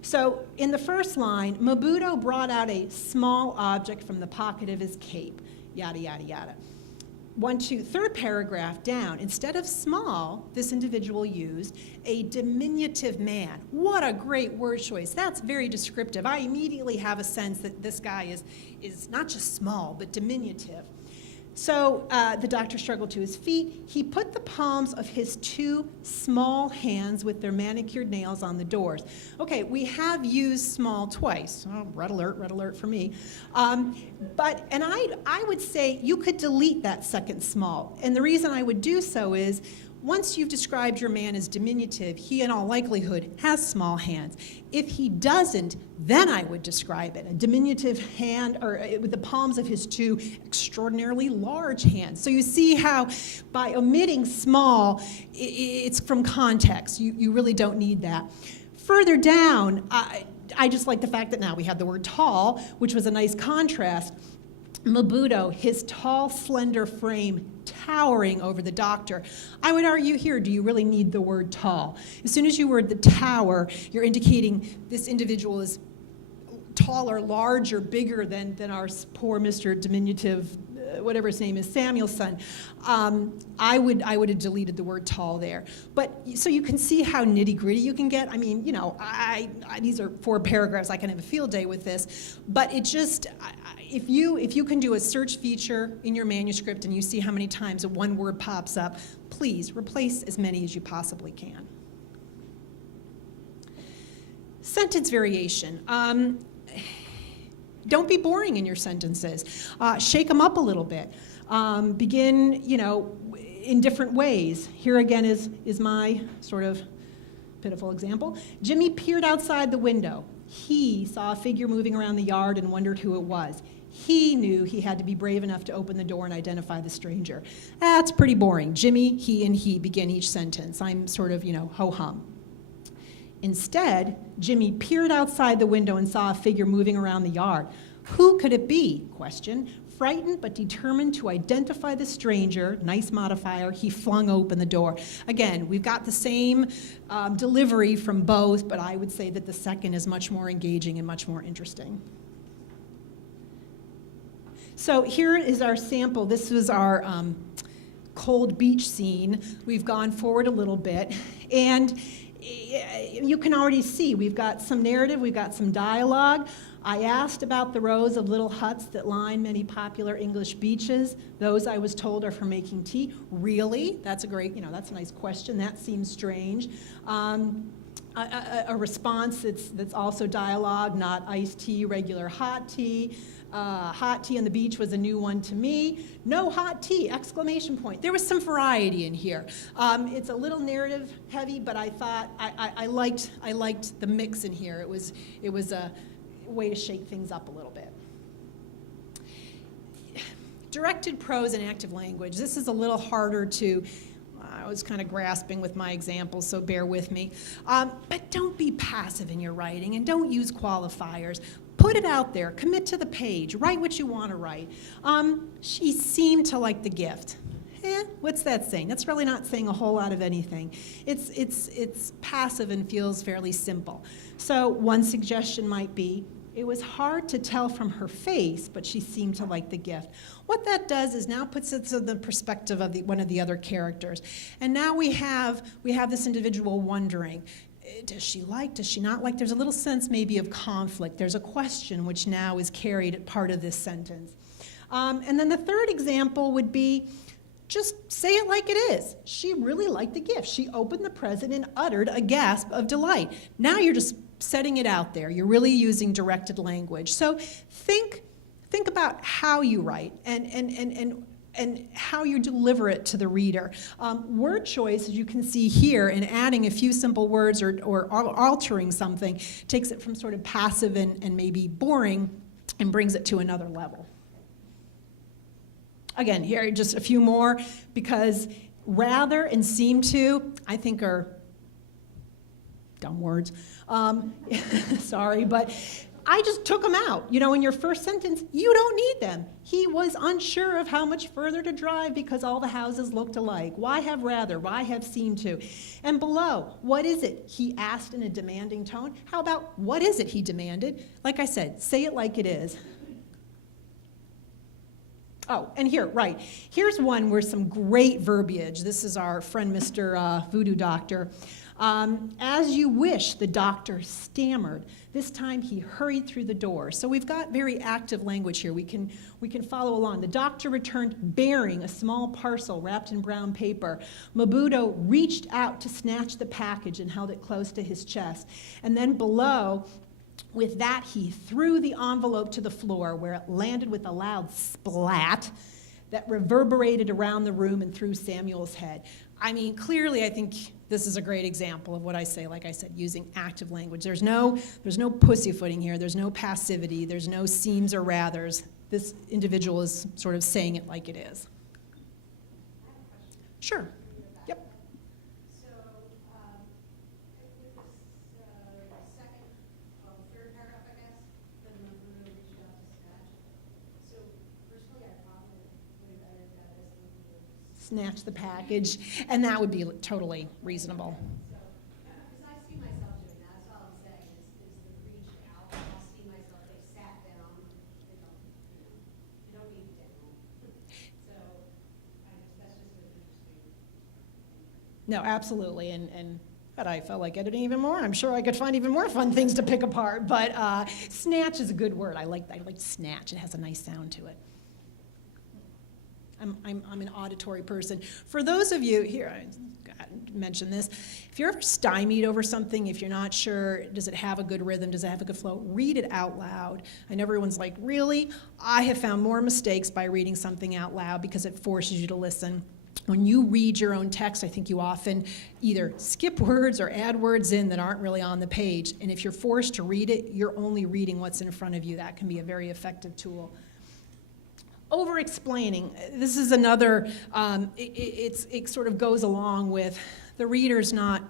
So in the first line, Mabuto brought out a small object from the pocket of his cape, yada, yada, yada. Third paragraph down, instead of small, this individual used a diminutive man. What a great word choice. That's very descriptive. I immediately have a sense that this guy is not just small, but diminutive. So the doctor struggled to his feet. He put the palms of his two small hands with their manicured nails on the doors. Okay, we have used small twice. Oh, red alert for me. And I would say you could delete that second small. And the reason I would do so is once you've described your man as diminutive, he in all likelihood has small hands. If he doesn't, then I would describe it. A diminutive hand, or with the palms of his two extraordinarily large hands. So you see how by omitting small, it's from context. You really don't need that. Further down, I just like the fact that now we have the word tall, which was a nice contrast. Mabuto, his tall, slender frame towering over the doctor. I would argue here, do you really need the word tall? As soon as you word the tower, you're indicating this individual is taller, larger, bigger than our poor Mr. Diminutive, whatever his name is, Samuelson. I would have deleted the word tall there. But so you can see how nitty-gritty you can get. I mean, you know, these are 4 paragraphs. I can have a field day with this. But it just, if you can do a search feature in your manuscript and you see how many times a one word pops up, please replace as many as you possibly can. Sentence variation. Don't be boring in your sentences. Shake them up a little bit. Begin, you know, in different ways. Here again is my sort of pitiful example. Jimmy peered outside the window. He saw a figure moving around the yard and wondered who it was. He knew he had to be brave enough to open the door and identify the stranger. That's pretty boring. Jimmy, he, and he begin each sentence. I'm sort of, you know, ho-hum. Instead, Jimmy peered outside the window and saw a figure moving around the yard. Who could it be? Question. Frightened but determined to identify the stranger, nice modifier, he flung open the door. Again, we've got the same delivery from both, but I would say that the second is much more engaging and much more interesting. So here is our sample. This was our cold beach scene. We've gone forward a little bit, and you can already see we've got some narrative, we've got some dialogue. I asked about the rows of little huts that line many popular English beaches. Those, I was told, are for making tea. Really? That's a great, you know, that's a nice question. That seems strange. A response that's also dialogue, not iced tea, regular hot tea. Hot tea on the beach was a new one to me. No hot tea, exclamation point. There was some variety in here. It's a little narrative heavy, but I thought I liked the mix in here. It was a way to shake things up a little bit. Directed prose and active language. This is a little harder to, I was kind of grasping with my examples, so bear with me. But don't be passive in your writing and don't use qualifiers. Put it out there, commit to the page, write what you want to write. She seemed to like the gift. What's that saying? That's really not saying a whole lot of anything. It's passive and feels fairly simple. So one suggestion might be, it was hard to tell from her face, but she seemed to like the gift. What that does is now puts it to the perspective of one of the other characters. And now we have this individual wondering, does she like, does she not like? There's a little sense maybe of conflict. There's a question which now is carried at part of this sentence. And then the third example would be, just say it like it is. She really liked the gift. She opened the present and uttered a gasp of delight. Now you're just setting it out there. You're really using directed language. So think about how you write and how you deliver it to the reader. Word choice, as you can see here, and adding a few simple words or altering something takes it from sort of passive and maybe boring and brings it to another level. Again, here are just a few more, because Rather and seem to, I think are dumb words. Sorry, but I just took them out. You know, in your first sentence, you don't need them. He was unsure of how much further to drive because all the houses looked alike. Why have rather? Why have seem to? And below, what is it? He asked in a demanding tone. How about what is it he demanded? Like I said, say it like it is. Oh, and here, right. Here's one where some great verbiage. This is our friend, Mr. Voodoo Doctor. As you wish, the doctor stammered. This time he hurried through the door. So we've got very active language here. We can follow along. The doctor returned bearing a small parcel wrapped in brown paper. Mabudo reached out to snatch the package and held it close to his chest. And then below, with that, he threw the envelope to the floor where it landed with a loud splat that reverberated around the room and through Samuel's head. I mean, clearly, I think this is a great example of what I say, like I said, using active language. There's no pussyfooting here. There's no passivity. There's no seems or rathers. This individual is sort of saying it like it is. Sure. Yep. So, with this second, third paragraph, I guess, the number reached out to snatch. So, personally, I probably would have edited that as Snatch the package, and that would be totally reasonable. so, because I see myself doing that. That's all I'm saying is the reach out. I see myself. They sat down. They don't need down. So, that's just an interesting. No, absolutely, and but I felt like editing even more. I'm sure I could find even more fun things to pick apart. But snatch is a good word. I like snatch. It has a nice sound to it. I'm an auditory person. For those of you here, I mentioned this. If you're ever stymied over something, if you're not sure, does it have a good rhythm, does it have a good flow, read it out loud. And everyone's like, really? I have found more mistakes by reading something out loud because it forces you to listen. When you read your own text, I think you often either skip words or add words in that aren't really on the page. And if you're forced to read it, you're only reading what's in front of you. That can be a very effective tool. Over-explaining. This is another, it sort of goes along with the reader's not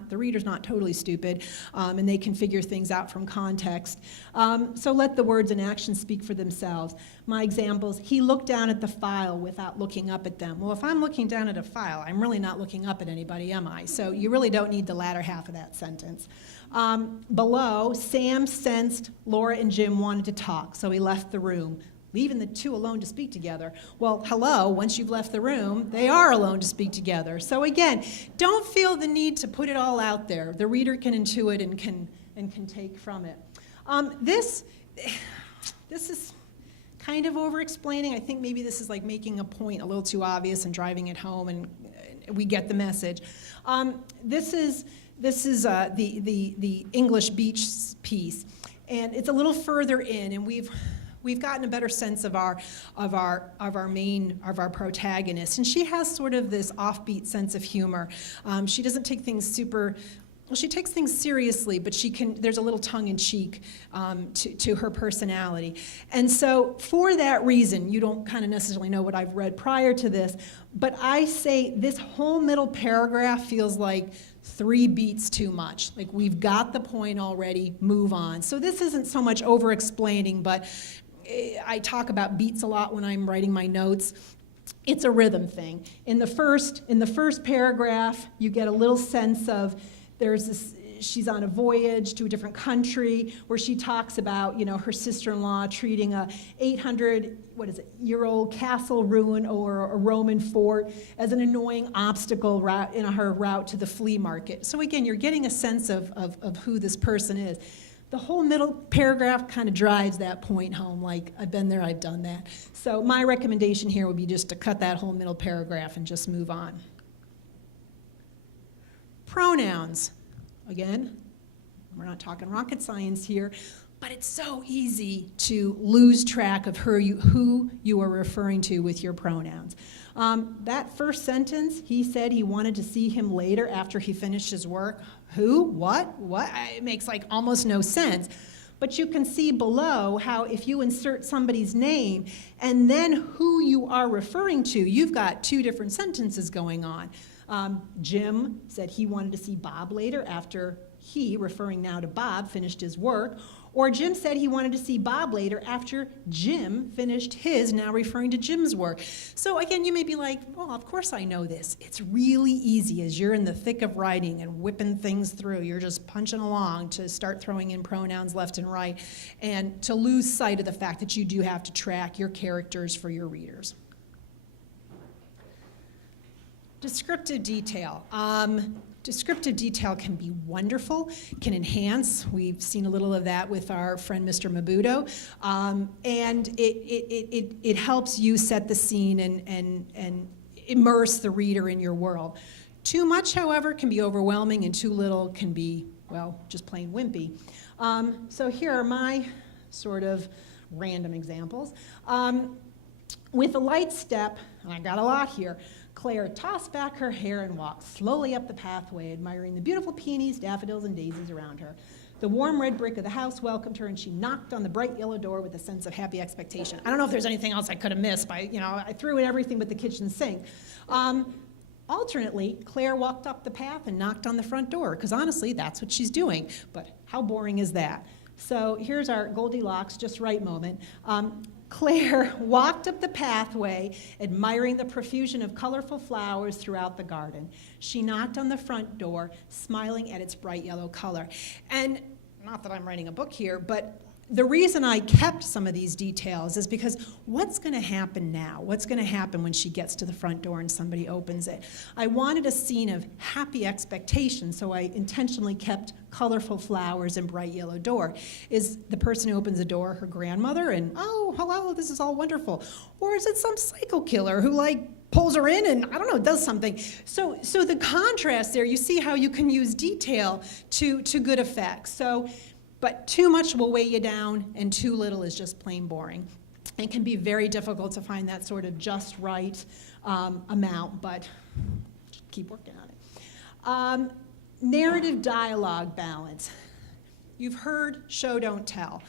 totally stupid, and they can figure things out from context. So let the words and actions speak for themselves. My examples, he looked down at the file without looking up at them. Well, if I'm looking down at a file, I'm really not looking up at anybody, am I? So you really don't need the latter half of that sentence. Below, Sam sensed Laura and Jim wanted to talk, so he left the room, leaving the two alone to speak together. Well, hello, once you've left the room, they are alone to speak together. So again, don't feel the need to put it all out there. The reader can intuit and can take from it. This is kind of over-explaining. I think maybe this is like making a point a little too obvious and driving it home, and we get the message. This is the English beach piece, and it's a little further in, and we've gotten a better sense of our protagonist, and she has sort of this offbeat sense of humor. She doesn't take things she takes things seriously, but there's a little tongue-in-cheek to her personality. And so for that reason, you don't kind of necessarily know what I've read prior to this, but I say this whole middle paragraph feels like 3 beats too much. Like, we've got the point already, move on. So this isn't so much over-explaining, but I talk about beats a lot when I'm writing my notes. It's a rhythm thing. In the first paragraph, you get a little sense of she's on a voyage to a different country where she talks about, her sister-in-law treating a 800-year-old castle ruin or a Roman fort as an annoying obstacle in her route to the flea market. So again, you're getting a sense of who this person is. The whole middle paragraph kind of drives that point home, like, I've been there, I've done that. So my recommendation here would be just to cut that whole middle paragraph and just move on. Pronouns. Again, we're not talking rocket science here, but it's so easy to lose track of who you are referring to with your pronouns. That first sentence, he said he wanted to see him later after he finished his work. Who? What? It makes like almost no sense. But you can see below how if you insert somebody's name and then who you are referring to, you've got 2 different sentences going on. Jim said he wanted to see Bob later after he, referring now to Bob, finished his work. Or Jim said he wanted to see Bob later after Jim finished his, now referring to Jim's work. So again, you may be like, well, of course I know this. It's really easy as you're in the thick of writing and whipping things through. You're just punching along to start throwing in pronouns left and right and to lose sight of the fact that you do have to track your characters for your readers. Descriptive detail. Descriptive detail can be wonderful, can enhance. We've seen a little of that with our friend Mr. Mabuto. And it helps you set the scene and immerse the reader in your world. Too much, however, can be overwhelming, and too little can be, well, just plain wimpy. So here are my sort of random examples. With a light step, and I got a lot here, Claire tossed back her hair and walked slowly up the pathway, admiring the beautiful peonies, daffodils, and daisies around her. The warm red brick of the house welcomed her, and she knocked on the bright yellow door with a sense of happy expectation. I don't know if there's anything else I could have missed, but I threw in everything but the kitchen sink. Alternately, Claire walked up the path and knocked on the front door, because honestly, that's what she's doing. But how boring is that? So here's our Goldilocks just right moment. Claire walked up the pathway, admiring the profusion of colorful flowers throughout the garden. She knocked on the front door, smiling at its bright yellow color. And not that I'm writing a book here, but the reason I kept some of these details is because what's going to happen now? What's going to happen when she gets to the front door and somebody opens it? I wanted a scene of happy expectation, so I intentionally kept colorful flowers and bright yellow door. Is the person who opens the door her grandmother and, oh, hello, this is all wonderful? Or is it some psycho killer who, pulls her in and, I don't know, does something? So the contrast there, you see how you can use detail to good effect. But too much will weigh you down, and too little is just plain boring. It can be very difficult to find that sort of just right amount, but keep working on it. Narrative dialogue balance. You've heard show, don't tell.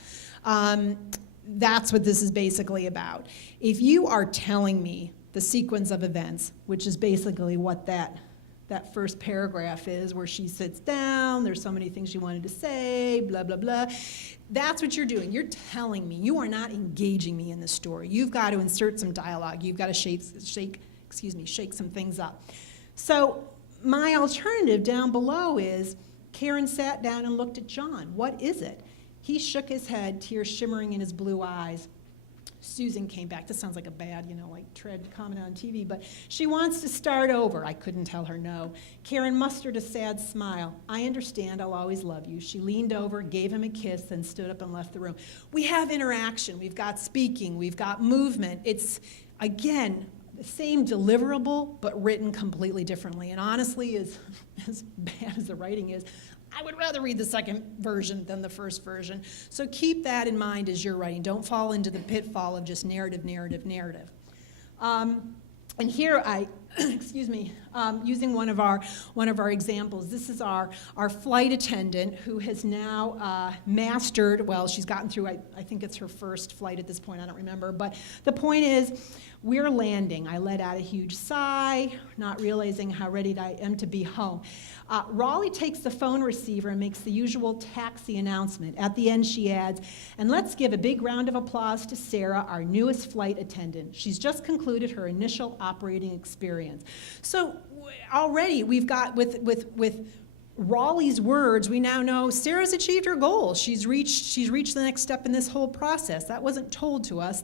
That's what this is basically about. If you are telling me the sequence of events, which is basically what that first paragraph is, where she sits down, there's so many things she wanted to say, blah, blah, blah. That's what you're doing. You're telling me. You are not engaging me in the story. You've got to insert some dialogue. You've got to shake some things up. So my alternative down below is Karen sat down and looked at John. What is it? He shook his head, tears shimmering in his blue eyes. Susan came back. This sounds like a bad, tread comment on TV, but she wants to start over. I couldn't tell her no. Karen mustered a sad smile. I understand. I'll always love you. She leaned over, gave him a kiss, then stood up and left the room. We have interaction. We've got speaking. We've got movement. It's, again, the same deliverable, but written completely differently. And honestly, as bad as the writing is, I would rather read the second version than the first version. So keep that in mind as you're writing. Don't fall into the pitfall of just narrative, narrative, narrative. And here I, using one of our examples, this is our flight attendant who has now mastered, well, she's gotten through, I think it's her first flight at this point, I don't remember, but the point is, we're landing. I let out a huge sigh, not realizing how ready I am to be home. Raleigh takes the phone receiver and makes the usual taxi announcement. At the end, she adds, and let's give a big round of applause to Sarah, our newest flight attendant. She's just concluded her initial operating experience. So already we've got, with Raleigh's words, we now know Sarah's achieved her goal. She's reached the next step in this whole process. That wasn't told to us.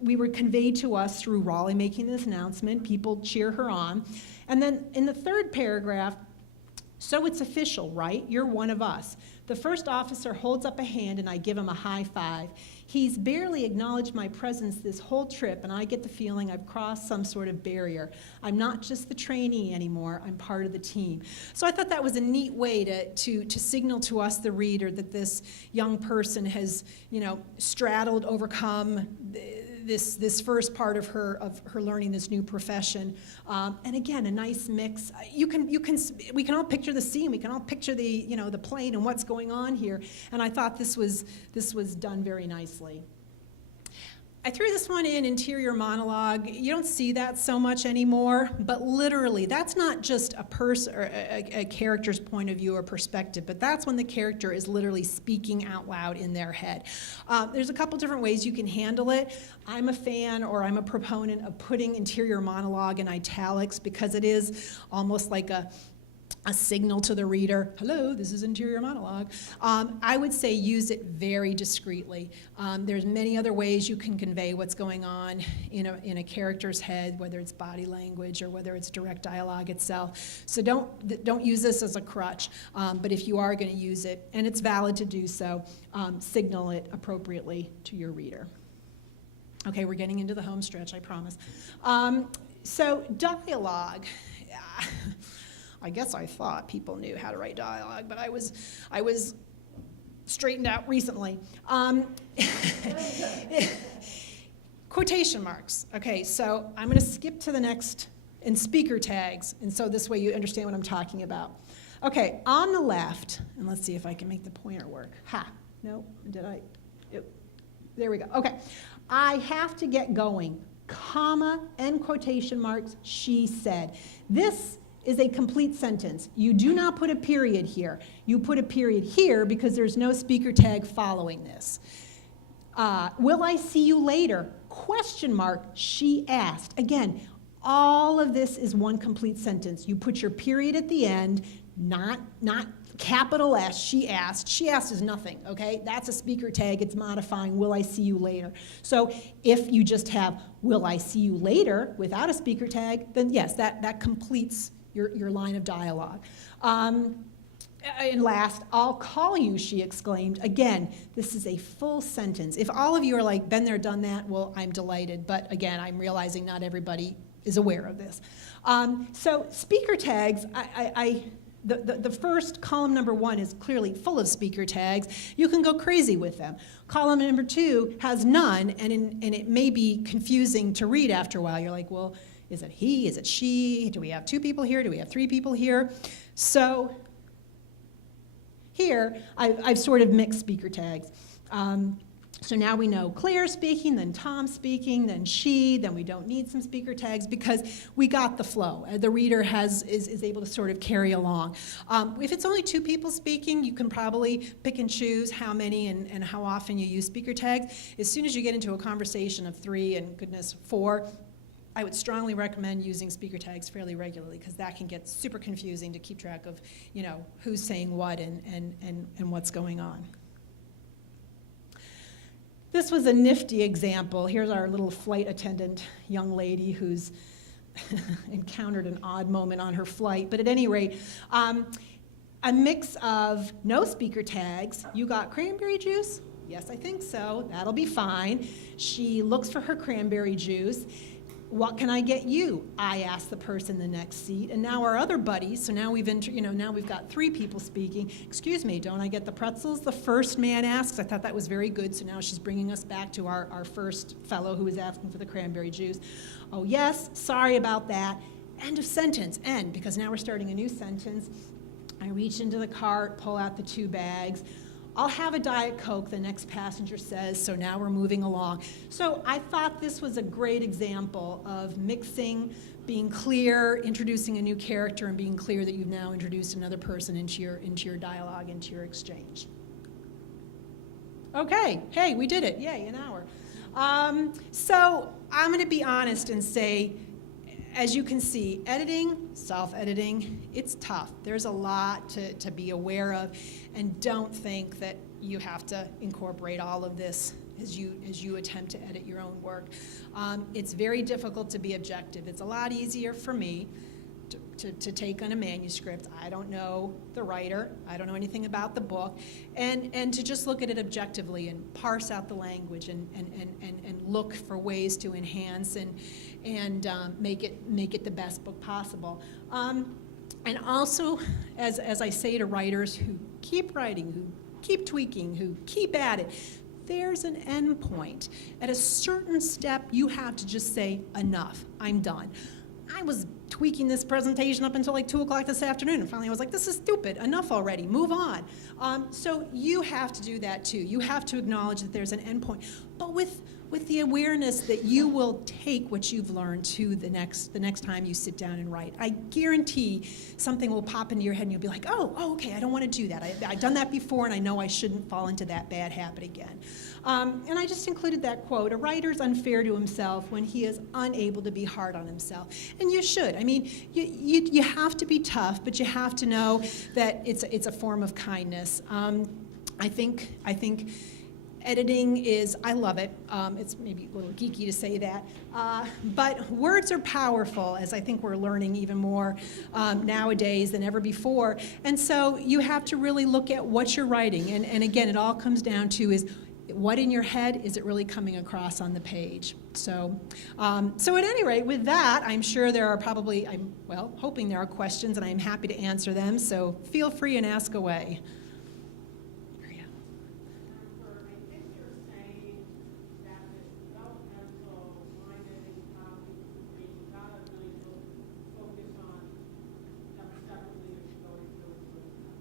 We were conveyed to us through Raleigh making this announcement. People cheer her on. And then in the third paragraph, so it's official, right? You're one of us. The first officer holds up a hand and I give him a high five. He's barely acknowledged my presence this whole trip, and I get the feeling I've crossed some sort of barrier. I'm not just the trainee anymore, I'm part of the team. So I thought that was a neat way to signal to us, the reader, that this young person has, straddled, overcome this first part of her learning this new profession. And again, a nice mix. We can all picture the scene. We can all picture the plane and what's going on here. And I thought this was done very nicely. I threw this one in, interior monologue. You don't see that so much anymore, but literally, that's not just a person or a character's point of view or perspective, but that's when the character is literally speaking out loud in their head. There's a couple different ways you can handle it. I'm a fan, or I'm a proponent of putting interior monologue in italics, because it is almost like a signal to the reader, hello, this is interior monologue. I would say use it very discreetly. There's many other ways you can convey what's going on in a character's head, whether it's body language or whether it's direct dialogue itself. So don't use this as a crutch, but if you are going to use it, and it's valid to do so, signal it appropriately to your reader. Okay, we're getting into the home stretch, I promise. So dialogue. I guess I thought people knew how to write dialogue, but I was straightened out recently. Quotation marks. Okay, so I'm going to skip to the next, and speaker tags, and so this way you understand what I'm talking about. Okay, on the left, and let's see if I can make the pointer work. Ha, no, did I? There we go. Okay, I have to get going, comma, and quotation marks, she said. This is a complete sentence. You do not put a period here. You put a period here because there's no speaker tag following this. Will I see you later? Question mark, she asked. Again, all of this is one complete sentence. You put your period at the end, not capital S, she asked. She asked is nothing, okay? That's a speaker tag. It's modifying, will I see you later? So if you just have, will I see you later, without a speaker tag, then yes, that completes your line of dialogue. And last, I'll call you, she exclaimed. Again, this is a full sentence. If all of you are like, been there, done that, well, I'm delighted. But again, I'm realizing not everybody is aware of this. So speaker tags, the first column number 1 is clearly full of speaker tags. You can go crazy with them. Column number 2 has none, and it may be confusing to read after a while. You're like, well, is it he? Is it she? Do we have 2 people here? Do we have 3 people here? So here, I've sort of mixed speaker tags. So now we know Claire speaking, then Tom speaking, then she, then we don't need some speaker tags because we got the flow. The reader is able to sort of carry along. If it's only 2 people speaking, you can probably pick and choose how many and how often you use speaker tags. As soon as you get into a conversation of 3 and goodness 4, I would strongly recommend using speaker tags fairly regularly because that can get super confusing to keep track of, who's saying what and what's going on. This was a nifty example. Here's our little flight attendant young lady who's encountered an odd moment on her flight. But at any rate, a mix of no speaker tags. You got cranberry juice? Yes, I think so. That'll be fine. She looks for her cranberry juice. What can I get you? I asked the person in the next seat, and now our other buddies. So now now we've got 3 people speaking. Excuse me, don't I get the pretzels? The first man asks. I thought that was very good. So now she's bringing us back to our first fellow who was asking for the cranberry juice. Oh yes, sorry about that. End of sentence. End, because now we're starting a new sentence. I reach into the cart, pull out the 2 bags. I'll have a Diet Coke, the next passenger says, so now we're moving along. So I thought this was a great example of mixing, being clear, introducing a new character, and being clear that you've now introduced another person into your dialogue, into your exchange. Okay, hey, we did it, yay, an hour. So I'm gonna be honest and say, as you can see, editing, self-editing, it's tough. There's a lot to be aware of, and don't think that you have to incorporate all of this as you attempt to edit your own work. It's very difficult to be objective. It's a lot easier for me to take on a manuscript. I don't know the writer. I don't know anything about the book. And to just look at it objectively and parse out the language and look for ways to enhance and make it the best book possible. And also, as I say to writers who keep writing, who keep tweaking, who keep at it, there's an end point. At a certain step, you have to just say, enough, I'm done. I was tweaking this presentation up until like 2 o'clock this afternoon, and finally I was like, this is stupid, enough already, move on. So you have to do that too. You have to acknowledge that there's an endpoint, but with the awareness that you will take what you've learned to the next time you sit down and write. I guarantee something will pop into your head and you'll be like, oh, okay, I don't want to do that. I've done that before and I know I shouldn't fall into that bad habit again. And I just included that quote, "A writer's unfair to himself when he is unable to be hard on himself." And you should. I mean, you have to be tough, but you have to know that it's a form of kindness. I think editing is, I love it. It's maybe a little geeky to say that, but words are powerful, as I think we're learning even more nowadays than ever before. And so you have to really look at what you're writing. And again, it all comes down to is what in your head is it really coming across on the page. So at any rate, with that, I'm sure there are probably, I'm hoping there are questions, and I'm happy to answer them. So feel free and ask away.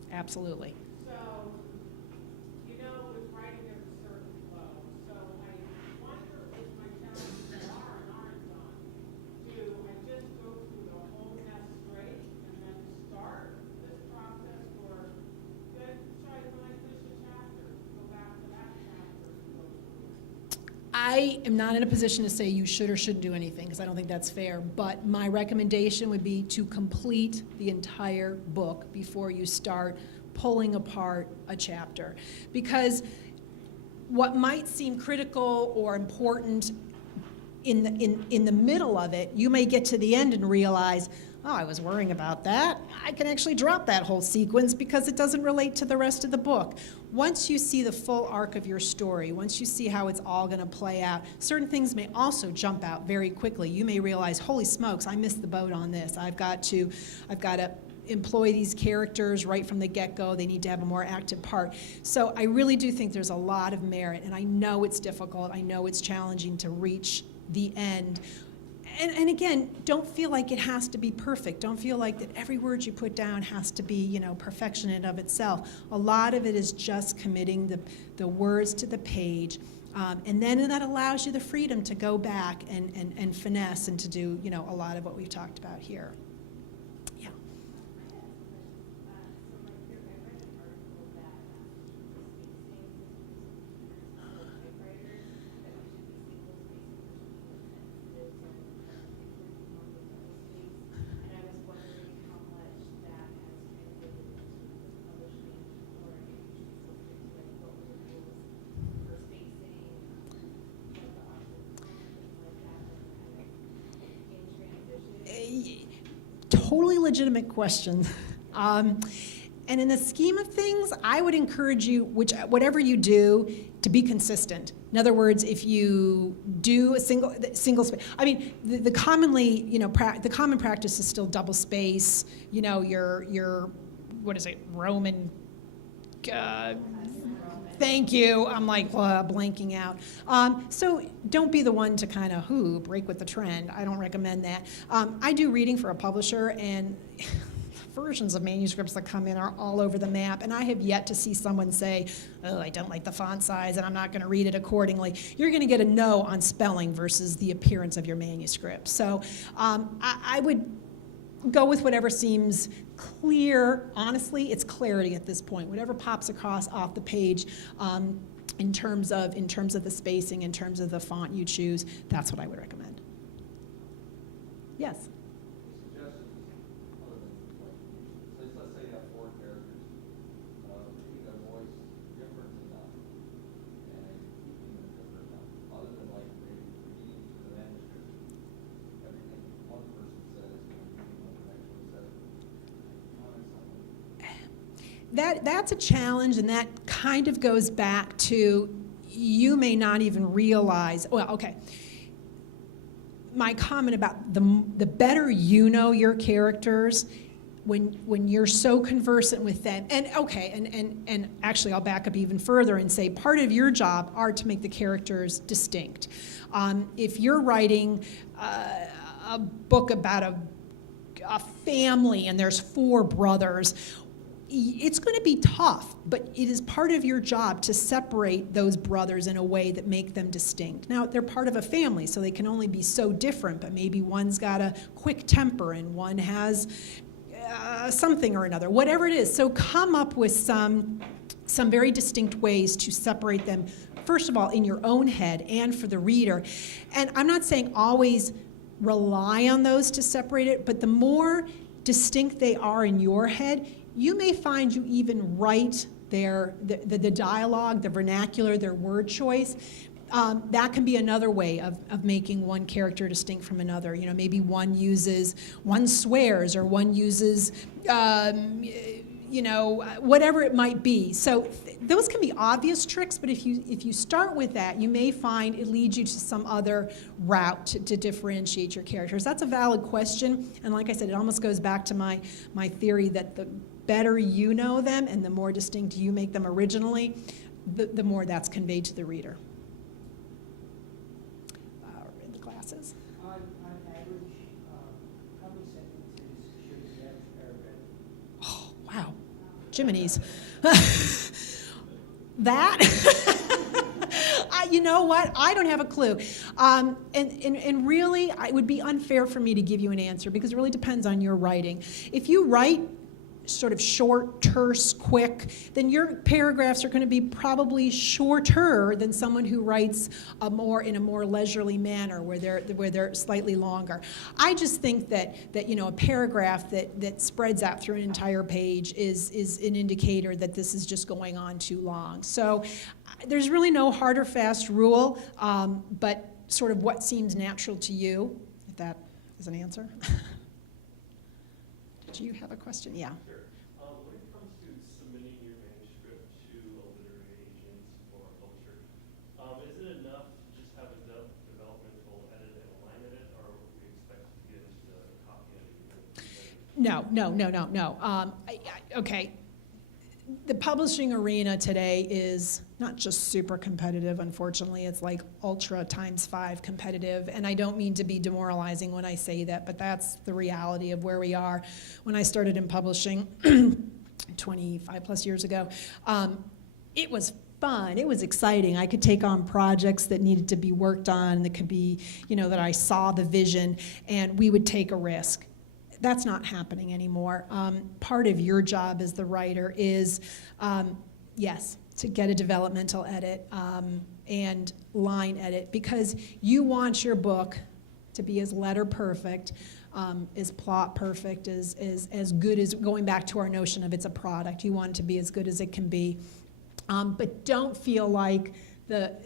Absolutely. So, you know, with writing there's a certain flow. So I wonder if my challenges are and aren't done. Do I just go through the whole mess straight and then start this process, or then try when I finish a chapter, go back to that chapter and go through it? I am not in a position to say you should or shouldn't do anything, because I don't think that's fair, but my recommendation would be to complete the entire book before you start pulling apart a chapter. Because what might seem critical or important in the middle of it, you may get to the end and realize, oh, I was worrying about that. I can actually drop that whole sequence because it doesn't relate to the rest of the book. Once you see the full arc of your story, once you see how it's all going to play out, certain things may also jump out very quickly. You may realize, holy smokes, I missed the boat on this. I've got to employ these characters right from the get-go. They need to have a more active part. So I really do think there's a lot of merit, and I know it's difficult. I know it's challenging to reach the end. And again, don't feel like it has to be perfect. Don't feel like that every word you put down has to be, perfection in and of itself. A lot of it is just committing the words to the page. And then that allows you the freedom to go back and finesse and to do, a lot of what we've talked about here. Yeah. Totally legitimate question. And in the scheme of things, I would encourage you, whatever you do, to be consistent. In other words, if you do a single space, I mean, the commonly, the common practice is still double space. Your what is it, Roman? Thank you. I'm like blanking out. So don't be the one to kind of break with the trend. I don't recommend that. I do reading for a publisher, and versions of manuscripts that come in are all over the map, and I have yet to see someone say, oh, I don't like the font size and I'm not going to read it accordingly. You're going to get a no on spelling versus the appearance of your manuscript. So I would go with whatever seems clear. Honestly, it's clarity at this point. Whatever pops across off the page in terms of the spacing, in terms of the font you choose, that's what I would recommend. Yes? Let's say you have 4 characters, keeping their voice different enough and keeping them different enough, other than like reading through the manuscript, everything one person says and reading what the next one says. That's a challenge, and that kind of goes back to you may not even realize, well, okay. My comment about the better you know your characters, when you're so conversant with them, and actually I'll back up even further and say part of your job are to make the characters distinct. If you're writing a book about a family and there's 4 brothers, it's going to be tough, but it is part of your job to separate those brothers in a way that make them distinct. Now, they're part of a family, so they can only be so different, but maybe one's got a quick temper and one has something or another, whatever it is. So come up with some very distinct ways to separate them, first of all, in your own head and for the reader. And I'm not saying always rely on those to separate it, but the more distinct they are in your head, you may find you even write the dialogue, the vernacular, their word choice. That can be another way of making one character distinct from another. You know, maybe one swears, or one uses, whatever it might be. So those can be obvious tricks, but if you start with that, you may find it leads you to some other route to differentiate your characters. That's a valid question, and like I said, it almost goes back to my theory that the better you know them and the more distinct you make them originally, the more that's conveyed to the reader. The glasses. On average, how many sentences should the average paragraph? Oh, wow. Jiminy's. That, you know what? I don't have a clue. And really, it would be unfair for me to give you an answer because it really depends on your writing. If you write sort of short, terse, quick, then your paragraphs are going to be probably shorter than someone who writes in a more leisurely manner, where they're slightly longer. I just think that a paragraph that spreads out through an entire page is an indicator that this is just going on too long. So there's really no hard or fast rule, but sort of what seems natural to you, if that is an answer. Did you have a question? Yeah. Sure. When it comes to submitting your manuscript to a literary agent or a publisher, is it enough to just have a developmental edit and a line edit, or would we expect to get into the copy editing? No. Okay. The publishing arena today is not just super competitive, unfortunately, it's like ultra +5 competitive, and I don't mean to be demoralizing when I say that, but that's the reality of where we are. When I started in publishing 25 plus years ago, it was fun, it was exciting. I could take on projects that needed to be worked on, that could be, that I saw the vision, and we would take a risk. That's not happening anymore. Part of your job as the writer is, yes, to get a developmental edit and line edit, because you want your book to be as letter perfect, as plot perfect, as good as, going back to our notion of it's a product, you want it to be as good as it can be. But don't feel like the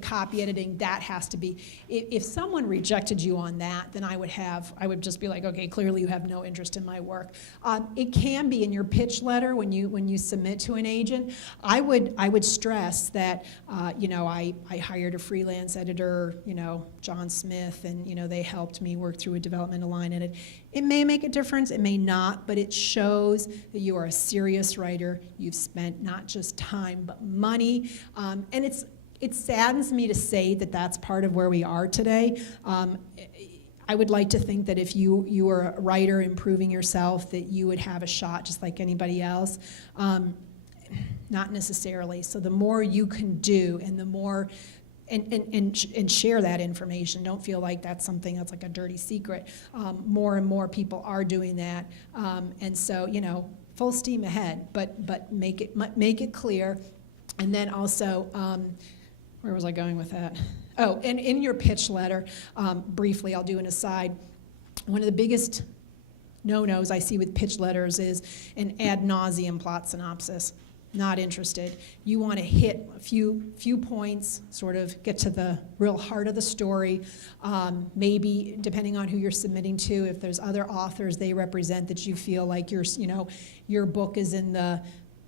copy editing, that has to be, if someone rejected you on that, then I would just be like, okay, clearly you have no interest in my work. It can be in your pitch letter when you submit to an agent. I would stress that, I hired a freelance editor, John Smith, and they helped me work through a developmental line edit. It may make a difference, it may not, but it shows that you are a serious writer. You've spent not just time, but money. And it saddens me to say that that's part of where we are today. I would like to think that if you were a writer improving yourself, that you would have a shot just like anybody else. Not necessarily. So the more you can do, and the more and share that information. Don't feel like that's something that's like a dirty secret. More and more people are doing that, and so full steam ahead. But make it clear, and then also, where was I going with that? Oh, and in your pitch letter, briefly, I'll do an aside. One of the biggest no-nos I see with pitch letters is an ad nauseum plot synopsis. Not interested. You want to hit a few points, sort of get to the real heart of the story. Maybe, depending on who you're submitting to, if there's other authors they represent that you feel like your book is in the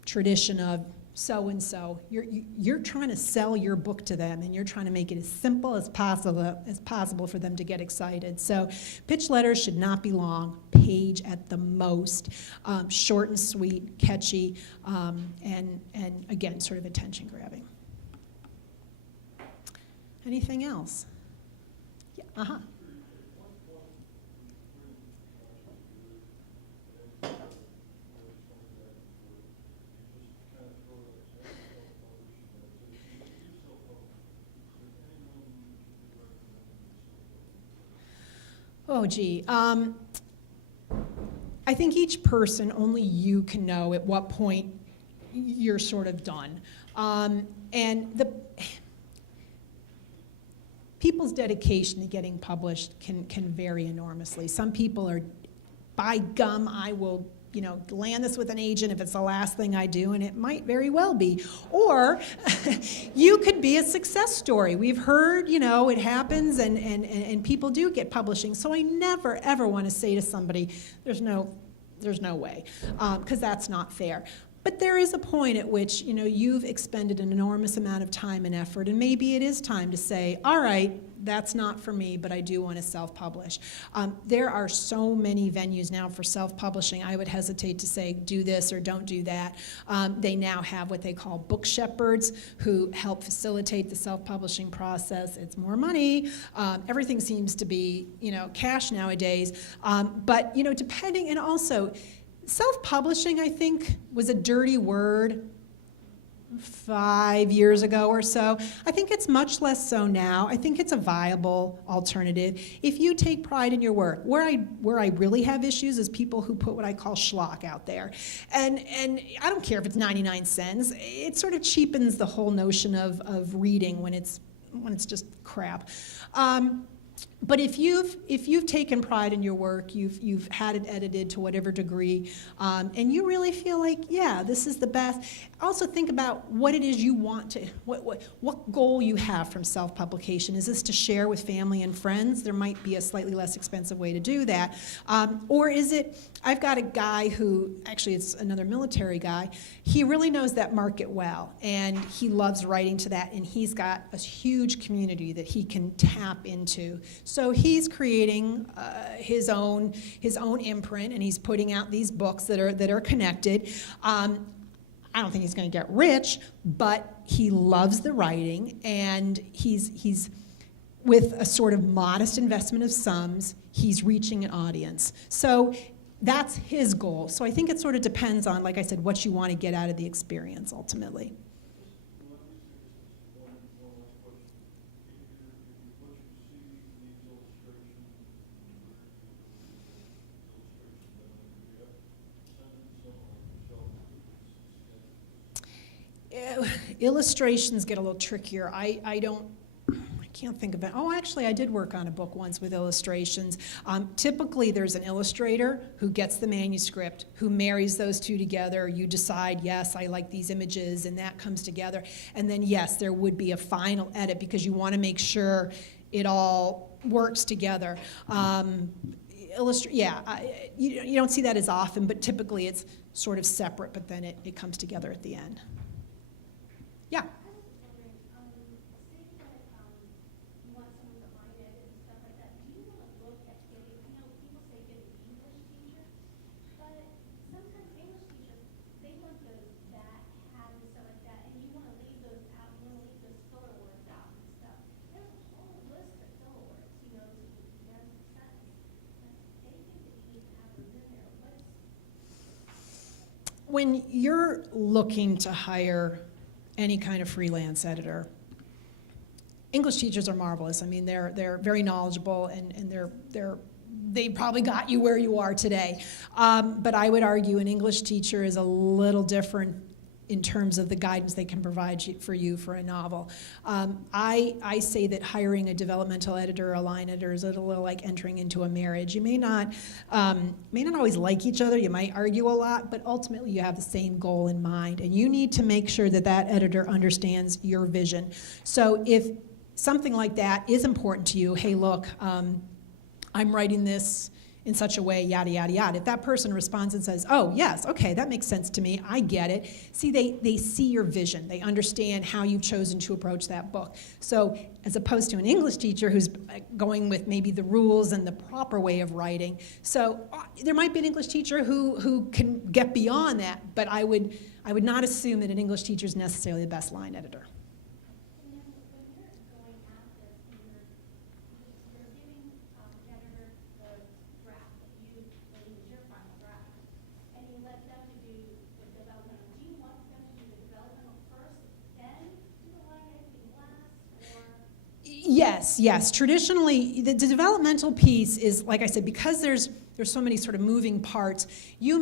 tradition of so-and-so. You're trying to sell your book to them, and you're trying to make it as simple as possible for them to get excited. So pitch letters should not be long, page at the most, short and sweet, catchy, and again, sort of attention grabbing. Anything else? Yeah, Oh, gee. I think each person, only you can know at what point you're sort of done. And the people's dedication to getting published can vary enormously. Some people are, by gum, I will, land this with an agent if it's the last thing I do, and it might very well be. Or you could be a success story. We've heard, it happens, and people do get publishing. So I never, ever want to say to somebody, there's no way, because that's not fair. But there is a point at which, you've expended an enormous amount of time and effort, and maybe it is time to say, all right, that's not for me, but I do want to self-publish. There are so many venues now for self-publishing. I would hesitate to say do this or don't do that. They now have what they call book shepherds who help facilitate the self-publishing process. It's more money. Everything seems to be, cash nowadays. But, depending, and also, self-publishing, I think, was a dirty word 5 years ago or so. I think it's much less so now. I think it's a viable alternative. If you take pride in your work, where I really have issues is people who put what I call schlock out there. And I don't care if it's 99 cents. It sort of cheapens the whole notion of reading when it's just crap. But if you've taken pride in your work, you've had it edited to whatever degree, and you really feel like, yeah, this is the best. Also think about what it is you want to, what goal you have from self-publication. Is this to share with family and friends? There might be a slightly less expensive way to do that. Or is it, I've got a guy who, actually it's another military guy, he really knows that market well, and he loves writing to that, and he's got a huge community that he can tap into. So he's creating his own imprint, and he's putting out these books that are connected. I don't think he's going to get rich, but he loves the writing, and he's with a sort of modest investment of sums, he's reaching an audience. So that's his goal. So I think it sort of depends on, like I said, what you want to get out of the experience ultimately. Illustrations get a little trickier. I can't think of it. Oh, actually, I did work on a book once with illustrations. Typically, there's an illustrator who gets the manuscript, who marries those two together. You decide, yes, I like these images, and that comes together. And then, yes, there would be a final edit because you want to make sure it all works together. You don't see that as often, but typically it's sort of separate, but then it comes together at the end. Yeah. I was just wondering, say that you want someone to line edit and stuff like that, do you want to look at getting, people say get an English teacher, but sometimes English teachers, they want that hat and stuff like that, and you want to leave those out, you want to leave those filler words out and stuff. There's a whole list of filler words, to the end of the sentence. They think that you need to have them in there. When you're looking to hire any kind of freelance editor, English teachers are marvelous. I mean, they're very knowledgeable, and they probably got you where you are today. But I would argue an English teacher is a little different in terms of the guidance they can provide for you for a novel. I say that hiring a developmental editor or a line editor is a little like entering into a marriage. You may not always like each other, you might argue a lot, but ultimately you have the same goal in mind, and you need to make sure that that editor understands your vision. So if something like that is important to you, hey, look, I'm writing this in such a way, yada, yada, yada. If that person responds and says, oh, yes, okay, that makes sense to me, I get it. See, they see your vision. They understand how you've chosen to approach that book. So as opposed to an English teacher who's going with maybe the rules and the proper way of writing. So there might be an English teacher who can get beyond that, but I would not assume that an English teacher is necessarily the best line editor. And then when you're going at this, and you're giving the editor the draft that you believe is your final draft, and you let them to do the developmental. Do you want them to do the developmental first, then do the line editing last, or? Yes. Traditionally, the developmental piece is, like I said, because there's so many sort of moving parts, you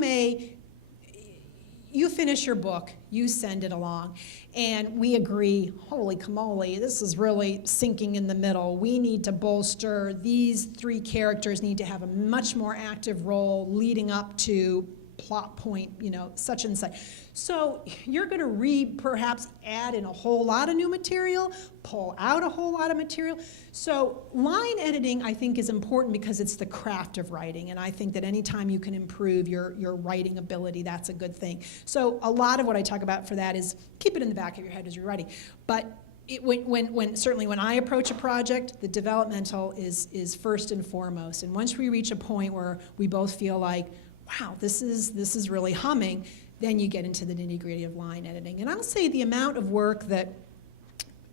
finish your book, you send it along, and we agree, holy camole, this is really sinking in the middle. We need to bolster, these 3 characters need to have a much more active role leading up to plot point, such and such. So you're going to perhaps add in a whole lot of new material, pull out a whole lot of material. So line editing, I think, is important because it's the craft of writing, and I think that anytime you can improve your writing ability, that's a good thing. So a lot of what I talk about for that is keep it in the back of your head as you're writing. But certainly when I approach a project, the developmental is first and foremost. And once we reach a point where we both feel like, wow, this is really humming, then you get into the nitty-gritty of line editing. And I'll say the amount of work that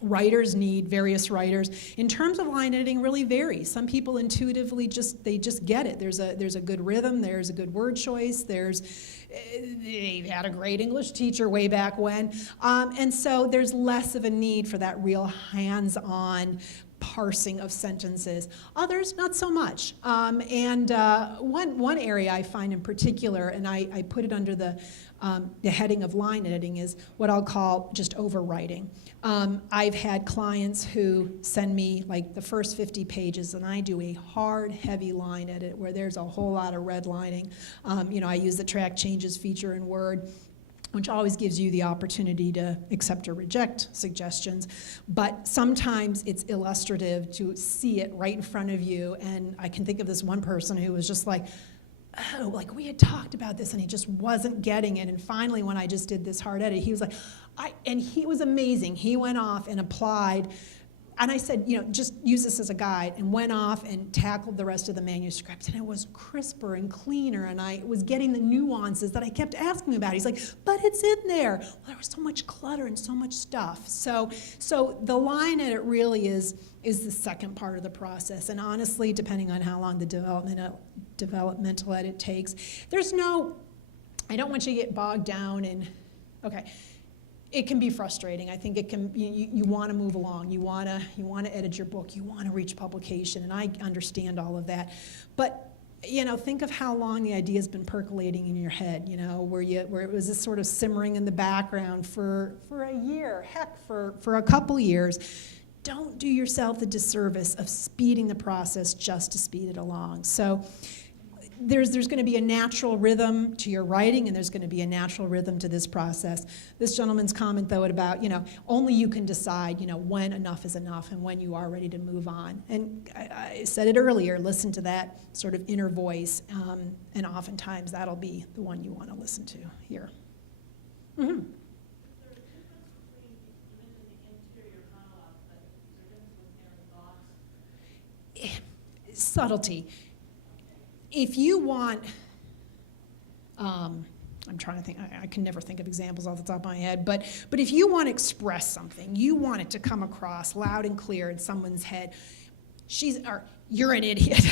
writers need, various writers, in terms of line editing really varies. Some people intuitively just get it. There's a good rhythm, there's a good word choice, they've had a great English teacher way back when. And so there's less of a need for that real hands-on parsing of sentences. Others, not so much. One area I find in particular, and I put it under the heading of line editing, is what I'll call just overwriting. I've had clients who send me like the first 50 pages, and I do a hard, heavy line edit where there's a whole lot of redlining. I use the track changes feature in Word, which always gives you the opportunity to accept or reject suggestions. But sometimes it's illustrative to see it right in front of you. And I can think of this one person who was just like, oh, like we had talked about this and he just wasn't getting it. And finally, when I just did this hard edit, he was like, and he was amazing. He went off and applied. And I said, just use this as a guide, and went off and tackled the rest of the manuscript. And it was crisper and cleaner, and I was getting the nuances that I kept asking about. He's like, but it's in there. Well, there was so much clutter and so much stuff. So the line edit really is the second part of the process. And honestly, depending on how long the developmental edit takes, I don't want you to get bogged down in, okay, it can be frustrating. I think it can. You want to move along. You want to edit your book. You want to reach publication, and I understand all of that. But think of how long the idea's been percolating in your head. Where it was this sort of simmering in the background for a year, heck, for a couple years. Don't do yourself the disservice of speeding the process just to speed it along. So there's going to be a natural rhythm to your writing, and there's going to be a natural rhythm to this process. This gentleman's comment, though, about, only you can decide, when enough is enough and when you are ready to move on. And I said it earlier, listen to that sort of inner voice, and oftentimes that'll be the one you want to listen to here. Mm-hmm. Is there a difference between, you mentioned the interior monologue, but is there a difference with inner thoughts? Subtlety. If you want, I'm trying to think, I can never think of examples off the top of my head, but if you want to express something, you want it to come across loud and clear in someone's head, you're an idiot.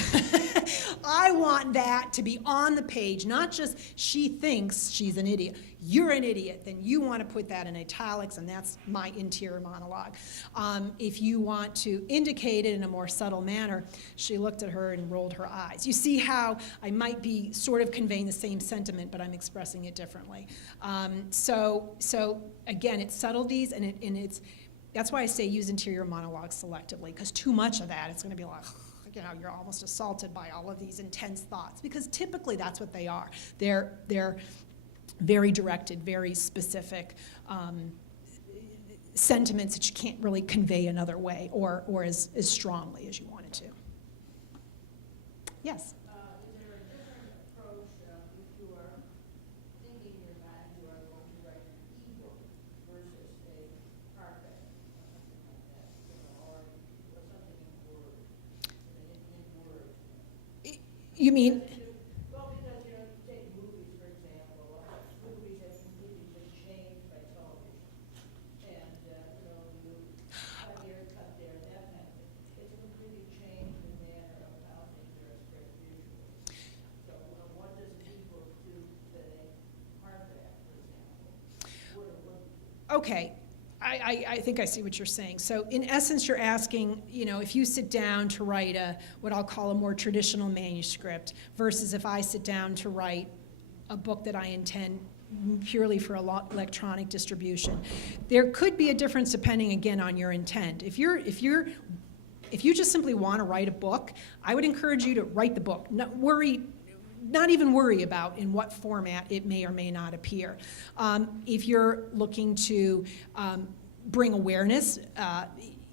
I want that to be on the page, not just she thinks she's an idiot. You're an idiot. Then you want to put that in italics, and that's my interior monologue. If you want to indicate it in a more subtle manner, she looked at her and rolled her eyes. You see how I might be sort of conveying the same sentiment, but I'm expressing it differently. So again, it's subtleties, and it's that's why I say use interior monologue selectively, because too much of that, it's going to be like, you're almost assaulted by all of these intense thoughts, because typically that's what they are. They're very directed, very specific sentiments that you can't really convey another way or as strongly as you wanted to. Yes? Is there a different approach if you are thinking in your mind you are going to write an e-book versus a hardback or something like that, or something in Word, in Word? You mean? Well, because, you take movies, for example. Movies have completely just changed by television. And, you cut here, cut there, that kind of thing. It's a completely changed the manner of how things are expressed visually. So, what does an e-book do that a hardback, for example, would or wouldn't do? Okay. I think I see what you're saying. So in essence, you're asking, if you sit down to write what I'll call a more traditional manuscript versus if I sit down to write a book that I intend purely for electronic distribution. There could be a difference depending, again, on your intent. If you just simply want to write a book, I would encourage you to write the book. Not even worry about in what format it may or may not appear. If you're looking to bring awareness,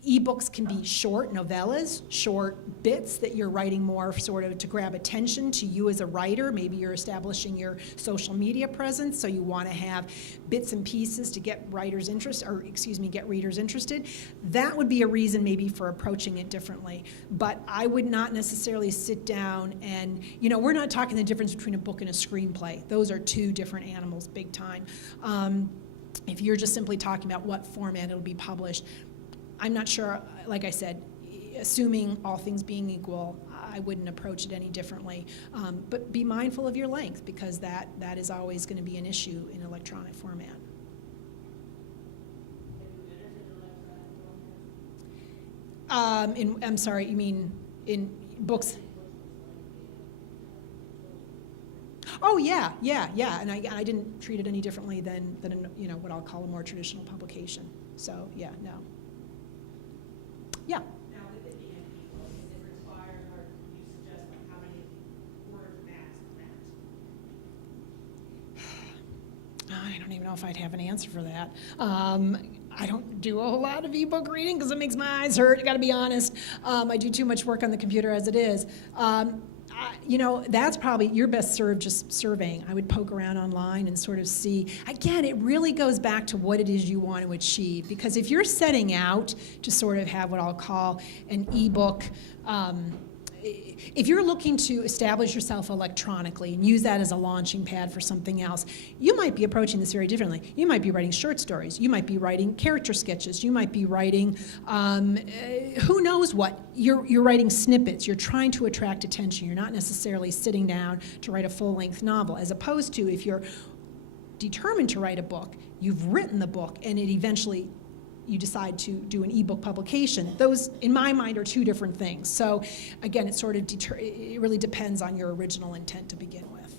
ebooks can be short novellas, short bits that you're writing more sort of to grab attention to you as a writer. Maybe you're establishing your social media presence, so you want to have bits and pieces to get readers interested. That would be a reason maybe for approaching it differently. But I would not necessarily sit down and, we're not talking the difference between a book and a screenplay. Those are two different animals, big time. If you're just simply talking about what format it'll be published, I'm not sure, like I said, assuming all things being equal, I wouldn't approach it any differently. But be mindful of your length, because that is always going to be an issue in electronic format. I'm sorry, you mean in books? Oh, yeah, and I didn't treat it any differently than what I'll call a more traditional publication. So, yeah, no. Yeah. Now, with it being an ebook, is it required, or you suggest how many word max? I don't even know if I'd have an answer for that. I don't do a whole lot of ebook reading because it makes my eyes hurt, I gotta be honest. I do too much work on the computer as it is. That's probably, you're best served just surveying. I would poke around online and sort of see. Again, it really goes back to what it is you want to achieve. Because if you're setting out to sort of have what I'll call an ebook, if you're looking to establish yourself electronically and use that as a launching pad for something else, you might be approaching this very differently. You might be writing short stories. You might be writing character sketches. You might be writing, who knows what. You're writing snippets. You're trying to attract attention. You're not necessarily sitting down to write a full-length novel, as opposed to if you're determined to write a book, you've written the book, and it eventually you decide to do an ebook publication. Those, in my mind, are two different things. So, again, it sort of it really depends on your original intent to begin with.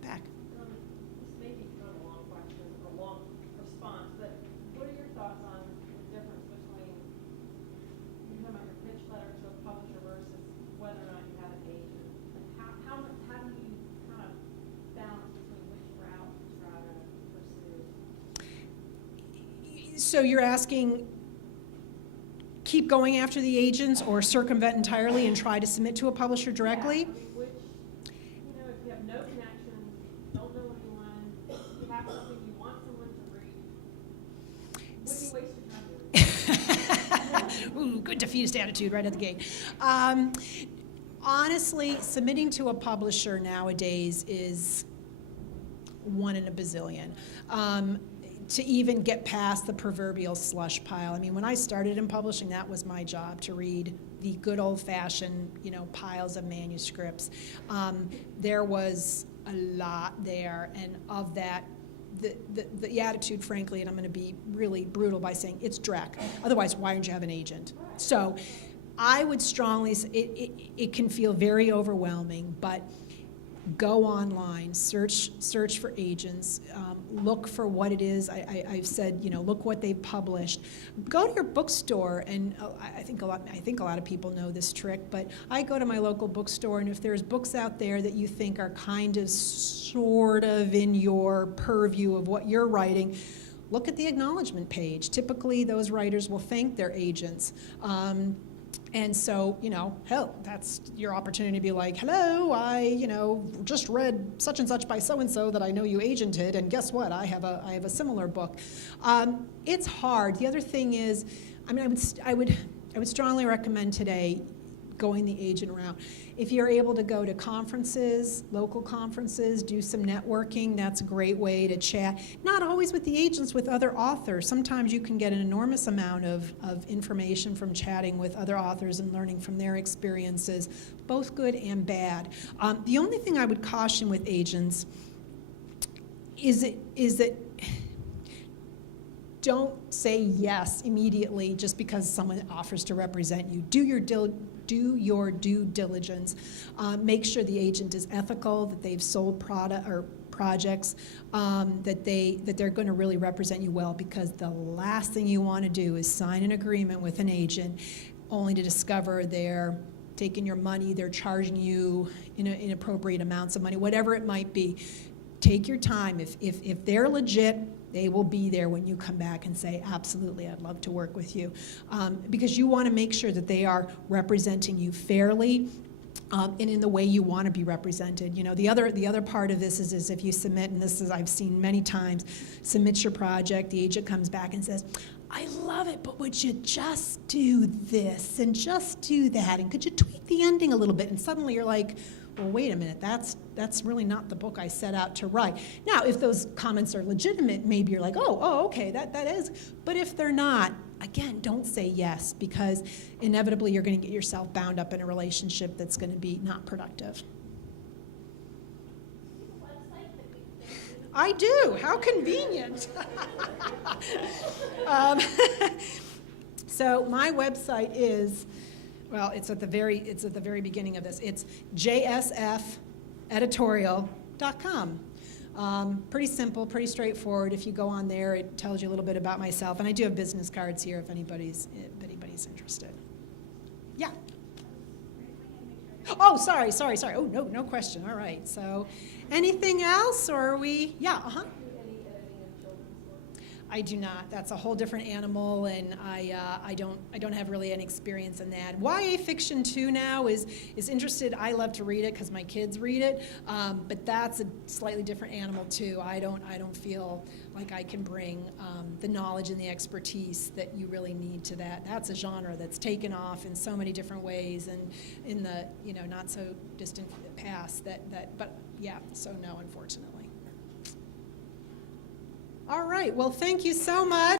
Back. This may be kind of a long question, or a long response, but what are your thoughts on the difference between you talking about your pitch letter to a publisher versus whether or not you have an agent? And how do you kind of balance between which route to try to pursue? So you're asking, keep going after the agents or circumvent entirely and try to submit to a publisher directly? Yeah, I mean, which, if you have no connections, don't know anyone, you have something you want someone to read, would you waste your time doing? Ooh, good defeatist attitude right at the gate. Honestly, submitting to a publisher nowadays is one in a bazillion. To even get past the proverbial slush pile. I mean, when I started in publishing, that was my job, to read the good old-fashioned, piles of manuscripts. There was a lot there, and of that, the attitude, frankly, and I'm going to be really brutal by saying it's dreck. Otherwise, why don't you have an agent? So I would strongly say it can feel very overwhelming, but go online, search for agents, look for what it is. I've said, look what they've published. Go to your bookstore, and I think a lot of people know this trick, but I go to my local bookstore, and if there's books out there that you think are kind of sort of in your purview of what you're writing, look at the acknowledgement page. Typically, those writers will thank their agents. And so, hell, that's your opportunity to be like, hello, I, just read such and such by so-and-so that I know you agented, and guess what? I have a similar book. It's hard. The other thing is, I would strongly recommend today going the agent route. If you're able to go to conferences, local conferences, do some networking, that's a great way to chat. Not always with the agents, with other authors. Sometimes you can get an enormous amount of information from chatting with other authors and learning from their experiences, both good and bad. The only thing I would caution with agents is that don't say yes immediately just because someone offers to represent you. Do your due diligence. Make sure the agent is ethical, that they've sold product or projects, that they're going to really represent you well, because the last thing you want to do is sign an agreement with an agent only to discover they're taking your money, they're charging you inappropriate amounts of money, whatever it might be. Take your time. If they're legit, they will be there when you come back and say, absolutely, I'd love to work with you. Because you want to make sure that they are representing you fairly, and in the way you want to be represented. You know, the other part of this is if you submit, and this is I've seen many times, submit your project, the agent comes back and says, I love it, but would you just do this and just do that, and could you tweak the ending a little bit? And suddenly you're like, well, wait a minute, that's really not the book I set out to write. Now, if those comments are legitimate, maybe you're like, oh, okay, that is. But if they're not, again, don't say yes, because inevitably you're going to get yourself bound up in a relationship that's going to be not productive. I do. How convenient. So my website is, well, it's at the very beginning of this. It's jsfeditorial.com. Pretty simple, pretty straightforward. If you go on there, it tells you a little bit about myself, and I do have business cards here if anybody's interested. Yeah. Oh, sorry. Oh, no question. All right. So, anything else, or are we? Yeah. I do not. That's a whole different animal, and I don't have really any experience in that. YA fiction too now is interested. I love to read it because my kids read it, but that's a slightly different animal too. I don't feel like I can bring the knowledge and the expertise that you really need to that. That's a genre that's taken off in so many different ways, and in the not so distant past. But yeah. So no, unfortunately. All right, well, thank you so much.